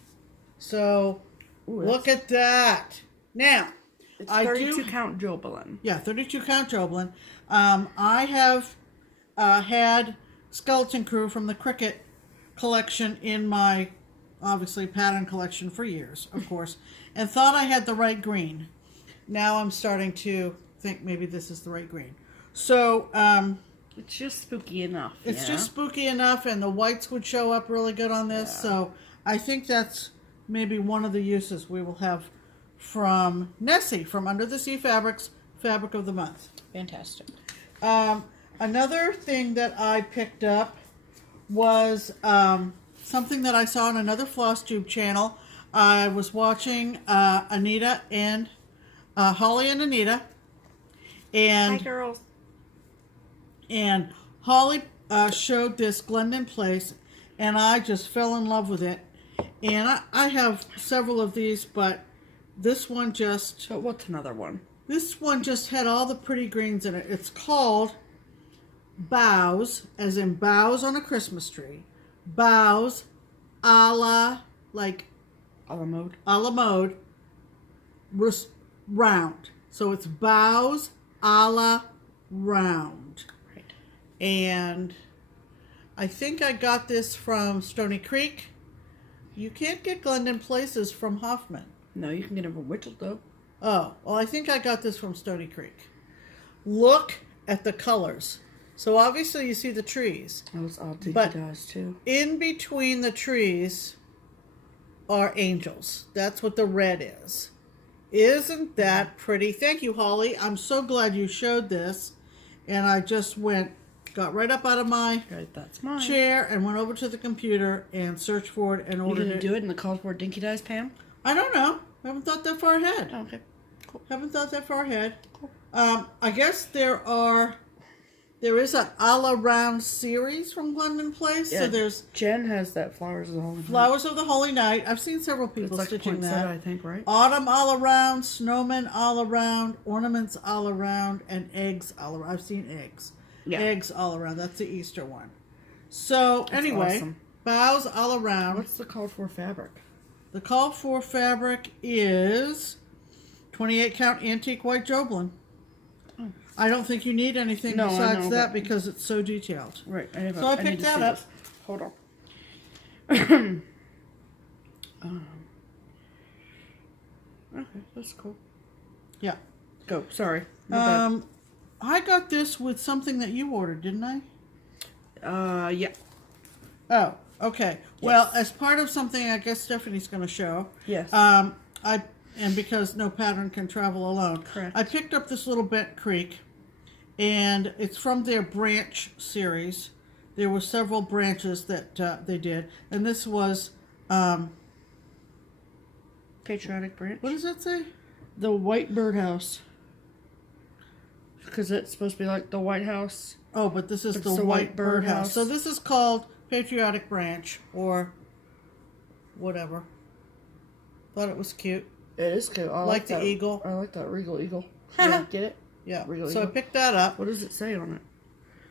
So look at that. Now, it's 32 count Jobelin. Yeah, 32 count Jobelin. I have had Skeleton Crew from the Cricket collection in my, obviously, pattern collection for years, of course, and thought I had the right green. Now I'm starting to think maybe this is the right green. So, it's just spooky enough. It's just spooky enough, and the whites would show up really good on this. Yeah. So I think that's maybe one of the uses we will have from Nessie, from Under the Sea Fabrics, Fabric of the Month. Fantastic. Another thing that I picked up was something that I saw on another FlossTube channel. I was watching Anita and Holly and Anita. And, hi, girls. And Holly showed this Glendon Place, and I just fell in love with it. And I have several of these, but this one just... But what's another one? This one just had all the pretty greens in it. It's called Boughs, as in boughs on a Christmas tree. Boughs a la, like... A la mode. A la mode. Round. So it's Boughs a la round. Right. And I think I got this from Stony Creek. You can't get Glendon Places from Hoffman. No, you can get them from Whittle, though. Oh, well, I think I got this from Stony Creek. Look at the colors. So obviously you see the trees. Those all dinky does too. In between the trees are angels. That's what the red is. Isn't that pretty? Thank you, Holly. I'm so glad you showed this. And I just got right up out of my chair and went over to the computer and searched for it and ordered it. You didn't do it in the called for dinky dyes, Pam? I don't know. I haven't thought that far ahead. Oh, okay. Cool. Haven't thought that far ahead. Cool. I guess there is an all around series from Glendon Place. Yeah, so there's Jen has that Flowers of the Holy Night. Flowers of the Holy Night. I've seen several people stitching that. I think, right? Autumn all around, snowmen all around, ornaments all around, and eggs all around. I've seen eggs. Yeah. Eggs all around. That's the Easter one. So anyway, awesome. Boughs all around. What's the call for fabric? The call for fabric is 28 count antique white Jobelin. Oh. I don't think you need anything besides that because it's so detailed. Right. So I picked that up. Hold on. Okay, that's cool. Yeah. Go. Sorry. I got this with something that you ordered, didn't I? Yeah. Oh, okay. Yes. Well, as part of something I guess Stephanie's going to show. Yes. And because no pattern can travel alone. Correct. I picked up this little Bent Creek, and it's from their branch series. there were several branches that they did. And this was, Patriotic branch. what does that say? The white birdhouse. Because it's supposed to be like the White House. Oh, but this is It's the the white white birdhouse. birdhouse. So this is called Patriotic Branch or whatever. Thought it was cute. It is cute. I Like the that. eagle. I like that regal eagle. Yeah, get it? Yeah. Regal So I eagle. picked that up. What does it say on it?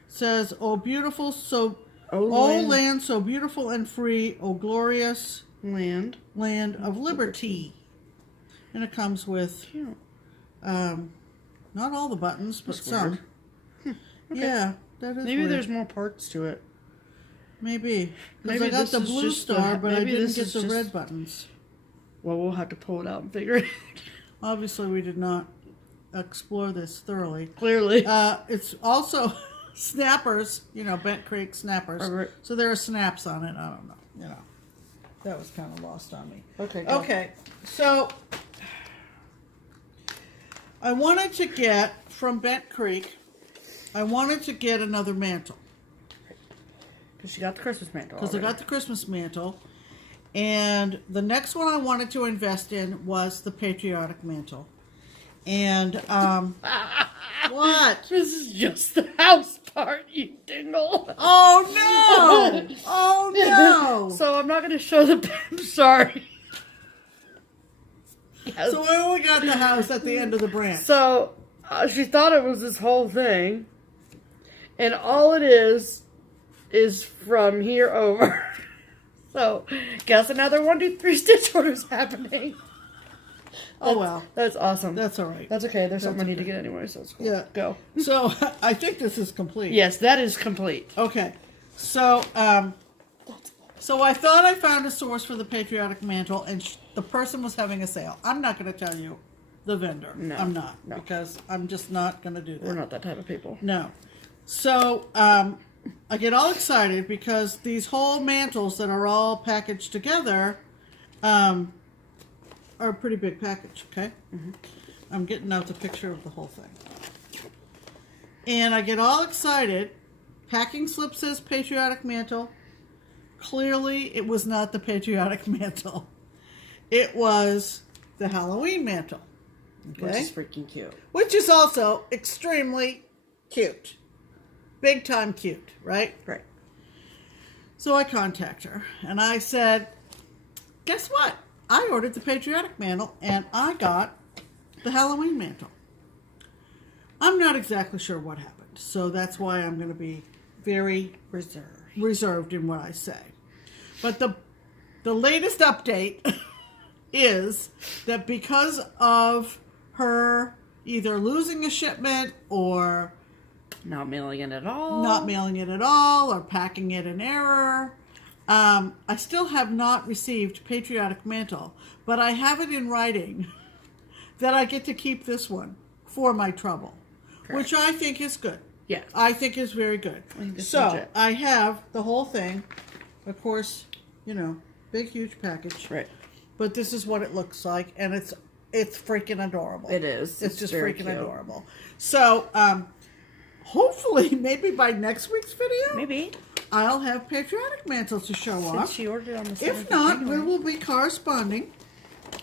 Says, "Oh beautiful, so Oh, land so beautiful and free, oh glorious Land. land of liberty." And it comes with Cute. not all the buttons, but That's some. weird. Okay. Yeah, that is Maybe weird. there's more parts to it. Maybe. Because Maybe I got this the is blue just the- star, but I maybe didn't this get is the just- red buttons. Well, we'll have to pull it out and figure it out. Obviously, we did not explore this thoroughly. Clearly. It's also snappers, Bent Creek snappers. Alright. So there are snaps on it. I don't know, That was kind of lost on me. Okay. Go. Okay, so I wanted to get, from Bent Creek, I wanted to get another mantle. Because you got the Christmas mantle. Because I got the Christmas mantle. And the next one I wanted to invest in was the Patriotic Mantle. And, what? This is just the house part, you dingle. Oh, no! Oh, no! So I'm not going to show the. I'm sorry. Yes. So we only got the house at the end of the branch. So she thought it was this whole thing, and all it is from here over. So guess another 1, 2, 3 stitch orders happening. Oh, well. That's awesome. That's all right. That's okay. There's something I need okay. to get anyway, so it's cool. Yeah. Go. So I think this is complete. Yes, that is complete. Okay. So, so I thought I found a source for the Patriotic Mantle, and the person was having a sale. I'm not going to tell you the vendor. No, I'm not. no. Because I'm just not going to do that. We're not that type of people. No. So, I get all excited because these whole mantles that are all packaged together are a pretty big package, okay? Mm-hmm. I'm getting out the picture of the whole thing. And I get all excited. Packing slip says Patriotic Mantle. Clearly, it was not the Patriotic Mantle. It was the Halloween mantle. Okay? Which is freaking cute. Which is also extremely cute. Big time cute, right? Right. So I contact her and I said, guess what? I ordered the Patriotic Mantle and I got the Halloween mantle. I'm not exactly sure what happened. So that's why I'm going to be very reserved in what I say. But the latest update is that because of her either losing a shipment or Not mailing it at all. not mailing it at all or packing it in error, I still have not received Patriotic Mantle, but I have it in writing that I get to keep this one for my trouble, which I think is good. Yeah. I think is very good. it's So legit. I have the whole thing, of course, big huge package. Right. But this is what it looks like, and it's freaking adorable. It is. It's just very freaking cute. adorable. So hopefully, maybe by next week's video, Maybe. I'll have Patriotic Mantle to show Since off. she ordered it on the 7th If of not, we January. will be corresponding.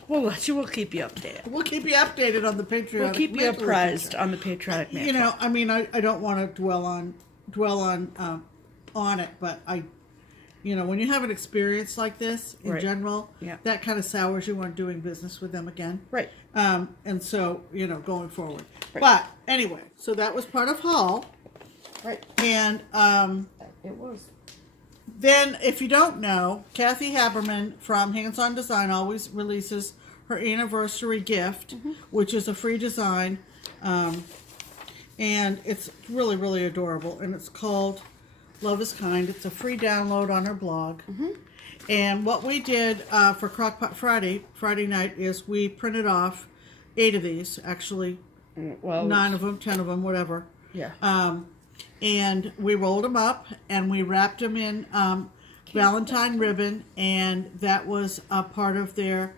We'll keep you updated. We'll keep you updated on the Patriotic We'll keep you Mantle apprised adventure. on the Patriotic Mantle. I mean, I don't want to dwell on it, but when you have an experience like this in Right. general, Yeah. that kind of sours you on doing business with them again. Right. And so, going forward. Right. But anyway, so that was part of haul. Right. And It was. then, if you don't know, Kathy Haberman from Hands On Design always releases her anniversary gift, which is a free design. And it's really, really adorable. And it's called Love is Kind. It's a free download on her blog. And what we did for Crockpot Friday night, is we printed off 8 of these, actually, Well, 9 of them, 10 of them, whatever. Yeah. And we rolled them up and we wrapped them in Valentine ribbon, and that was a part of their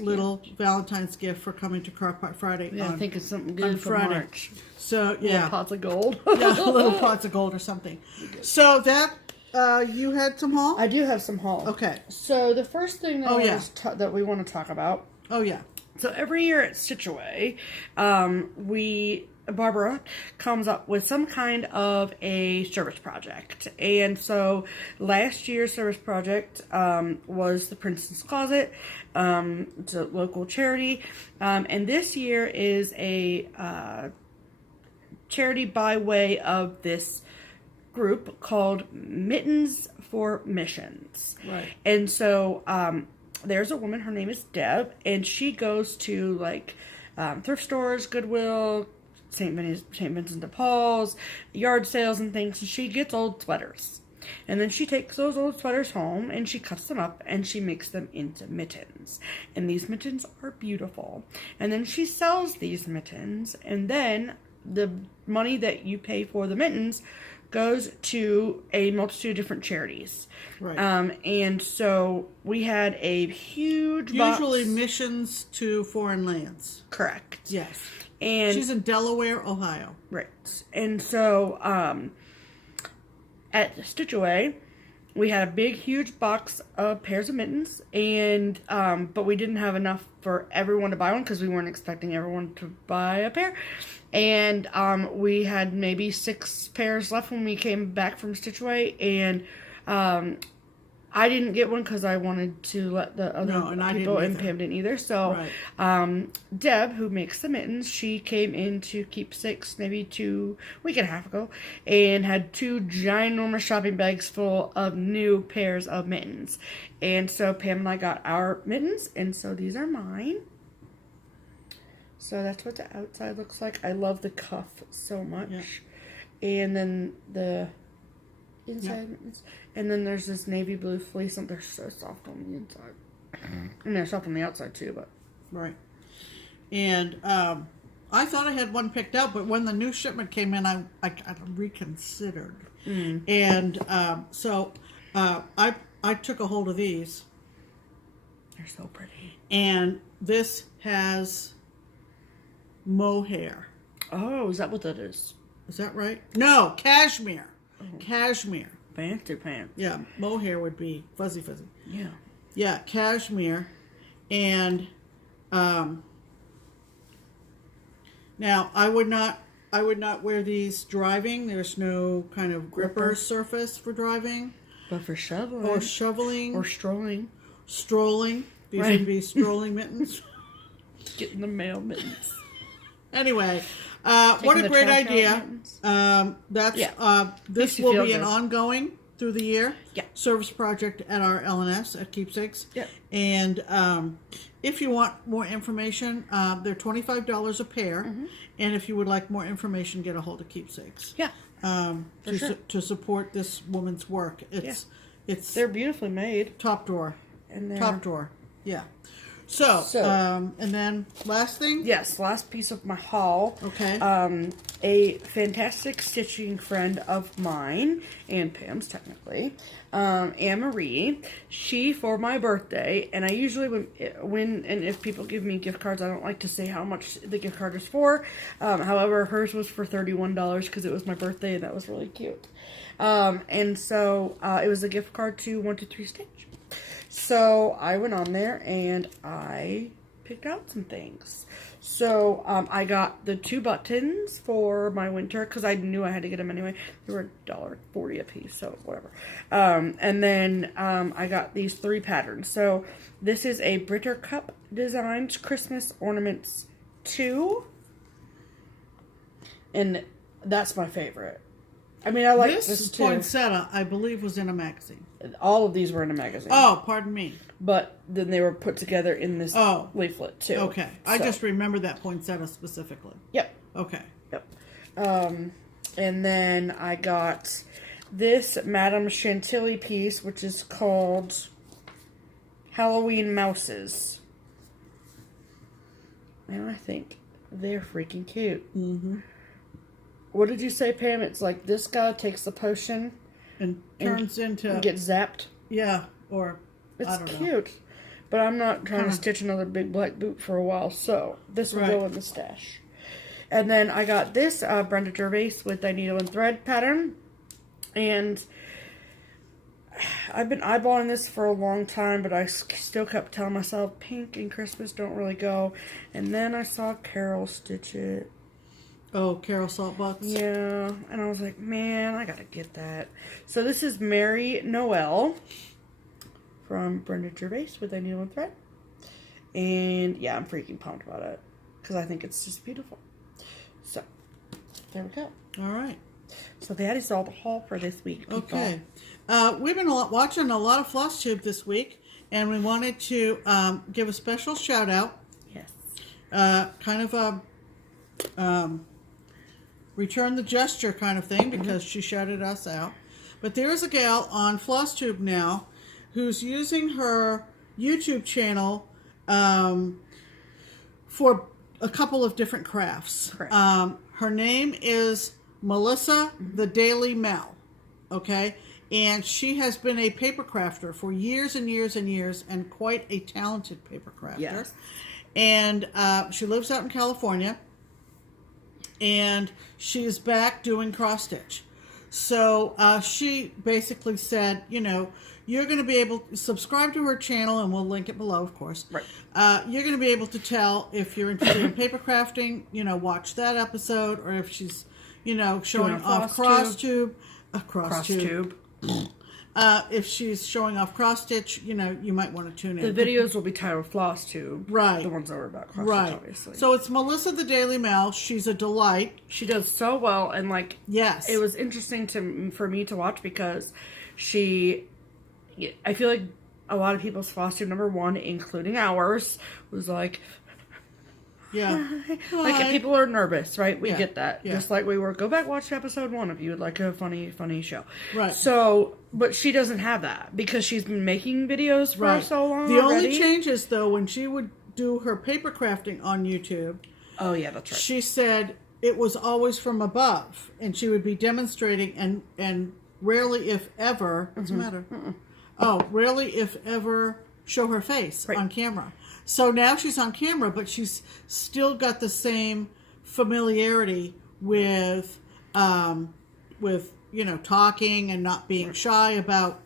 little Valentine's gift for coming to Crock-Pot Friday. Yeah, I think it's something good for Friday. March. So, yeah. Little pots of gold. Yeah, little pots of gold or something. So that, you had some haul? I do have some haul. Okay. So the first thing that, that we want to talk about. Oh, yeah. So every year at Stitch Away, Barbara comes up with some kind of a service project. And so last year's service project was the Princeton's Closet. It's a local charity. And this year is a charity by way of this group called Mittens for Missions. Right. And so there's a woman, her name is Deb, and she goes to like thrift stores, Goodwill, St. Vincent de Paul's, yard sales and things, and she gets old sweaters. And then she takes those old sweaters home and she cuts them up and she makes them into mittens. And these mittens are beautiful. And then she sells these mittens, and then the money that you pay for the mittens goes to a multitude of different charities. Right. And so we had a huge Usually box. missions to foreign lands. Correct. Yes. And she's in Delaware, Ohio. right. And so at Stitch Away, we had a big, huge box of pairs of mittens, and but we didn't have enough for everyone to buy one because we weren't expecting everyone to buy a pair. And we had maybe 6 pairs left when we came back from Stitch Away, and I didn't get one because I wanted to let the other people, and Pam didn't either. So Deb, who makes the mittens, she came into Keepsakes maybe week and a half ago and had 2 ginormous shopping bags full of new pairs of mittens. And so Pam and I got our mittens, and so these are mine. So that's what the outside looks like. I love the cuff so much. Yeah. And then the inside mittens. And then there's this navy blue fleece, and they're so soft on the inside. And they're soft on the outside too, but. Right. And I thought I had one picked out, but when the new shipment came in, I reconsidered. And so I took a hold of these. They're so pretty. And this has mohair. Oh, is that what that is? Is that right? No, cashmere. Oh. Cashmere. Fancy pants. Yeah, mohair would be fuzzy. Yeah. Yeah, cashmere. And now I would not wear these driving. There's no kind of gripper surface for driving. But for shoveling. Or shoveling. Or strolling. Strolling. These would be strolling mittens. Getting the mail mittens. Anyway, what a great idea. This will be an ongoing through the year service project at our LNS at Keepsakes. Yeah. And if you want more information, they're $25 a pair. And if you would like more information, get a hold of Keepsakes. Yeah. To support this woman's work. They're beautifully made. Top drawer. And top drawer. Yeah. So, and then last thing? Yes, last piece of my haul. Okay. A fantastic stitching friend of mine, and Pam's technically, Anne Marie, she, for my birthday, and I usually, and if people give me gift cards, I don't like to say how much the gift card is for. However, hers was for $31 because it was my birthday, and that was really cute. And so, it was a gift card to 123 Stitch. So I went on there and I picked out some things. So I got the 2 buttons for my winter because I knew I had to get them anyway. They were $1.40 a piece, so whatever. And then I got these 3 patterns. So this is a Britter Cup Designs Christmas Ornaments 2. And that's my favorite. I mean, I like this too. Poinsettia, I believe, was in a magazine. All of these were in a magazine. Oh, pardon me. But then they were put together in this leaflet too. Okay. So. I just remember that poinsettia specifically. Yep. Okay. Yep. And then I got this Madame Chantilly piece, which is called Halloween Mouses. And I think they're freaking cute. Mm-hmm. What did you say, Pam? It's like this guy takes the potion and turns into... And gets zapped. Yeah, or... It's I don't cute. know. but I'm not trying to stitch another big black boot for a while, so this will go in the stash. And then I got this Brenda Gervais with the needle and thread pattern, and I've been eyeballing this for a long time, but I still kept telling myself pink and Christmas don't really go. And then I saw Carol stitch it. Oh, Carol Saltbox? Yeah, and I was like, man, I gotta get that. So this is Mary Noel from Brenda Gervais with a needle and thread. And yeah, I'm freaking pumped about it because I think it's just beautiful. So, there we go. All right. So that is all the haul for this week, people. Okay. We've been watching a lot of FlossTube this week, and we wanted to give a special shout out. Yes. Kind of a return the gesture kind of thing, because she shouted us out. But there is a gal on FlossTube now who's using her YouTube channel for a couple of different crafts. Correct. Her name is Melissa TheDailyMel. Okay? And she has been a paper crafter for years and years and years, and quite a talented paper crafter. Yes. And she lives out in California, and she's back doing cross stitch. So she basically said, you know, you're going to be able to subscribe to her channel, and we'll link it below, of course. Right. You're going to be able to tell if you're interested in paper crafting, you know, watch that episode, or if she's, you know, showing off cross tube. If she's showing off cross stitch, you know, you might want to tune in. The videos will be titled FlossTube. Right. The ones that were about cross stitch, obviously. So it's Melissa TheDailyMel. She's a delight. She does so well, and like, yes, it was interesting for me to watch because I feel like a lot of people's FlossTube #1, including ours, was like, yeah, like people are nervous, right? We get that. Yeah. Just like we were, go back, watch episode 1 if you would like a funny show. Right. So, but she doesn't have that because she's been making videos for so long. The only change is, though, when she would do her paper crafting on YouTube. Oh, yeah, that's right. She said it was always from above, and she would be demonstrating, and rarely, if ever, what's the matter? Oh, rarely, if ever, show her face on camera. So now she's on camera, but she's still got the same familiarity with you know, talking and not being shy about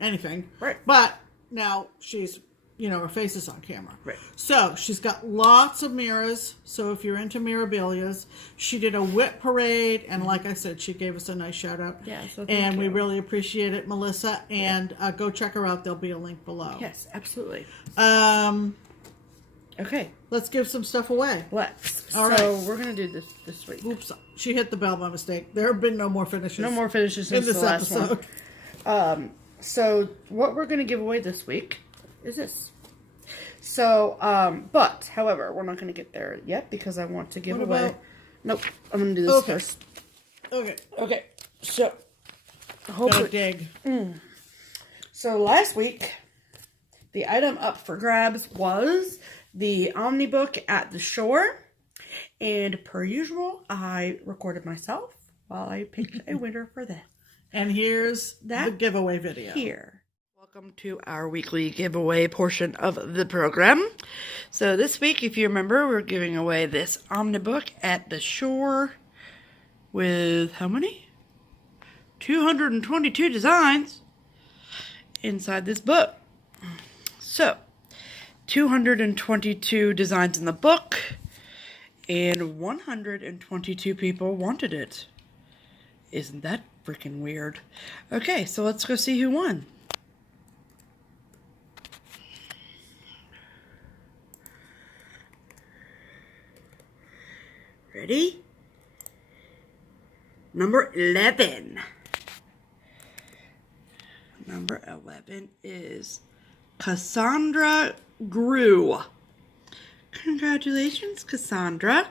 anything. Right. But now she's, you know, her face is on camera. Right. So she's got lots of mirrors. So if you're into mirabilias, she did a whip parade, and like I said, she gave us a nice shout out. Yeah, so and we really appreciate it, Melissa. And go check her out. There'll be a link below. Yes, absolutely. Okay, let's give some stuff away. Let's. All right. So we're gonna do this week. Oops, she hit the bell by mistake. There have been no more finishes. No more finishes in since this the last episode. One. So what we're gonna give away this week is this. So, but however, we're not gonna get there yet because I want to give away. Nope, I'm gonna do this first. Okay. So, Gotta dig. So last week, the item up for grabs was the Omnibook at the Shore, and per usual, I recorded myself while I picked a winner for that. And here's the giveaway video. Here. Welcome to our weekly giveaway portion of the program. So this week, if you remember, we're giving away this Omnibook at the Shore with how many? 222 designs inside this book. So, 222 designs in the book, and 122 people wanted it. Isn't that freaking weird? Okay, so let's go see who won. Ready? Number 11. Number 11 is Cassandra Grew. Congratulations, Cassandra.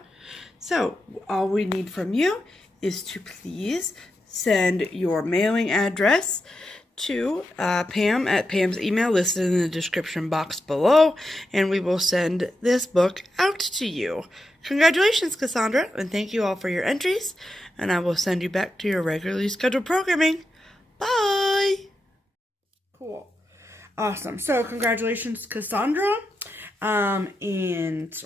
So, all we need from you is to please send your mailing address to Pam at Pam's email listed in the description box below, and we will send this book out to you. Congratulations, Cassandra, and thank you all for your entries, and I will send you back to your regularly scheduled programming. Bye! Cool. Awesome. So congratulations, Cassandra. And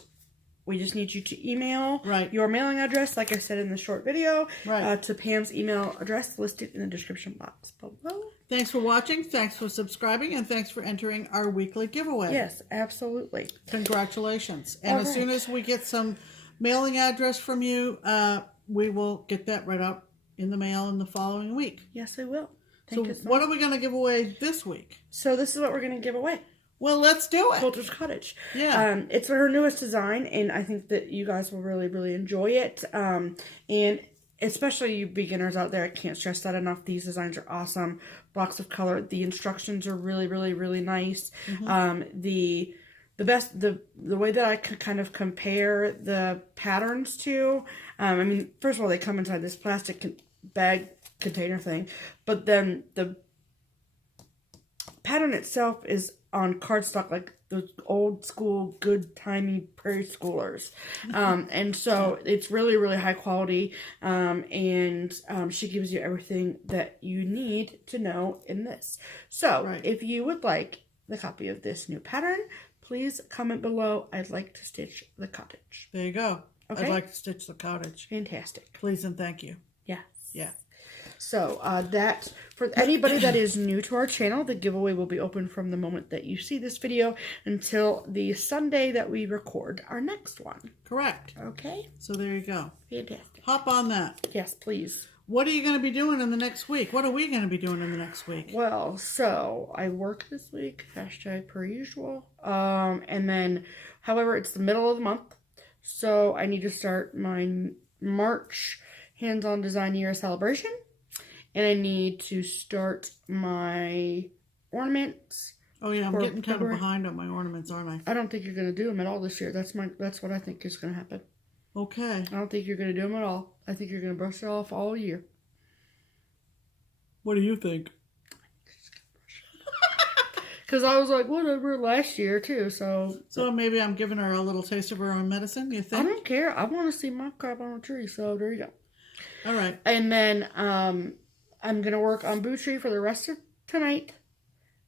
we just need you to email your mailing address, like I said in the short video, to Pam's email address listed in the description box below. Thanks for watching, thanks for subscribing, and thanks for entering our weekly giveaway. Yes, absolutely. Congratulations. And as soon as we get some mailing address from you, we will get that right out in the mail in the following week. Yes, I will. So what are we going to give away this week? So this is what we're going to give away. Well, let's do it. Quilters Cottage. Yeah. It's her newest design, and I think that you guys will really, really enjoy it. And especially you beginners out there, I can't stress that enough. These designs are awesome. Blocks of color. The instructions are really, really, really nice. The way that I could kind of compare the patterns to, I mean, first of all, they come inside this plastic bag container thing, but then the pattern itself is on cardstock, like those old school, good timey prairie schoolers. And so it's really, really high quality. And she gives you everything that you need to know in this. So if you would like the copy of this new pattern, please comment below. I'd like to stitch the cottage. There you go. Okay. I'd like to stitch the cottage. Fantastic. Please and thank you. Yes. Yeah. So that, for anybody that is new to our channel, the giveaway will be open from the moment that you see this video until the Sunday that we record our next one. Correct. Okay. So there you go. Fantastic. Hop on that. Yes, please. What are you going to be doing in the next week? What are we going to be doing in the next week? Well, so I work this week, hashtag per usual. And then, however, it's the middle of the month. So I need to start my March hands-on design year celebration. And I need to start my ornaments. Oh yeah, I'm getting kind of behind on my ornaments, aren't I? I don't think you're going to do them at all this year. That's what I think is going to happen. Okay. I don't think you're going to do them at all. I think you're going to brush it off all year. What do you think? Because I was like, whatever, last year too. So maybe I'm giving her a little taste of her own medicine, you think? I don't care. I want to see my crap on a tree. So there you go. All right. And then I'm going to work on Boo Tree for the rest of tonight.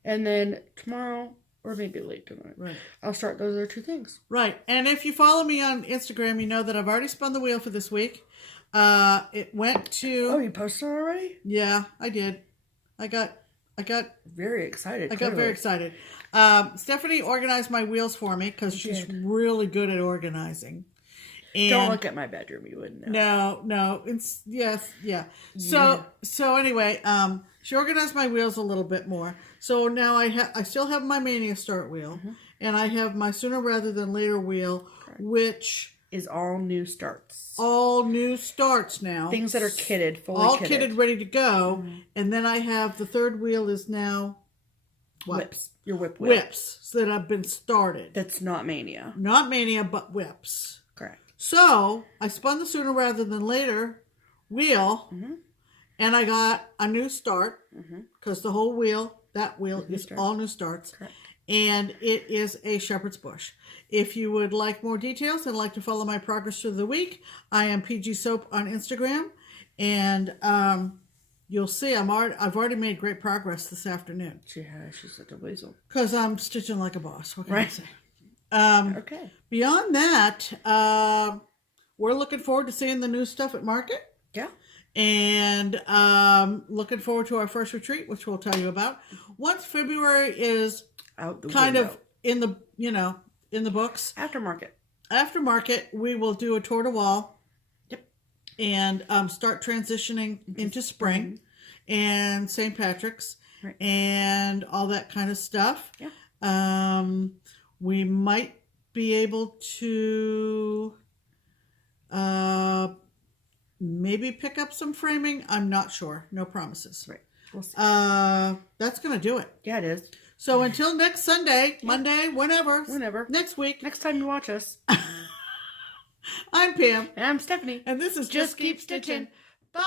And then tomorrow, or maybe late tonight, I'll start those other two things. Right. And if you follow me on Instagram, you know that I've already spun the wheel for this week. It went to... Oh, you posted already? Yeah, I did. I got very excited. I got very excited. Stephanie organized my wheels for me because she's really good at organizing. And don't look at my bedroom, you wouldn't know. No. It's yeah. So anyway, she organized my wheels a little bit more. So now I still have my Mania Start wheel, and I have my Sooner Rather Than Later wheel, which is all new starts. All new starts now. Things that are kitted, fully all kitted, ready to go. And then I have the third wheel is now whips. Your whip wheel. Whips that have been started. That's not Mania. Not Mania, but whips. Correct. So I spun the Sooner Rather Than Later wheel, and I got a new start because the whole wheel, that wheel is all new starts. Correct. And it is a shepherd's bush. If you would like more details and like to follow my progress through the week, I am PG Soap on Instagram, and you'll see I've already made great progress this afternoon. She's such a weasel. Because I'm stitching like a boss. What can I say? Okay. Beyond that, we're looking forward to seeing the new stuff at market. Yeah. And looking forward to our first retreat, which we'll tell you about. Once February is out the kind window. of in the books. Aftermarket, we will do a tour de wall. Yep. And start transitioning into spring and St. Patrick's and all that kind of stuff. Yeah. We might be able to maybe pick up some framing. I'm not sure. No promises. Right. We'll see. That's going to do it. Yeah, it is. So until next Sunday, Monday, whenever. Next week. Next time you watch us. I'm Pam. And I'm Stephanie. And this is Just Keep Stitching. Bye.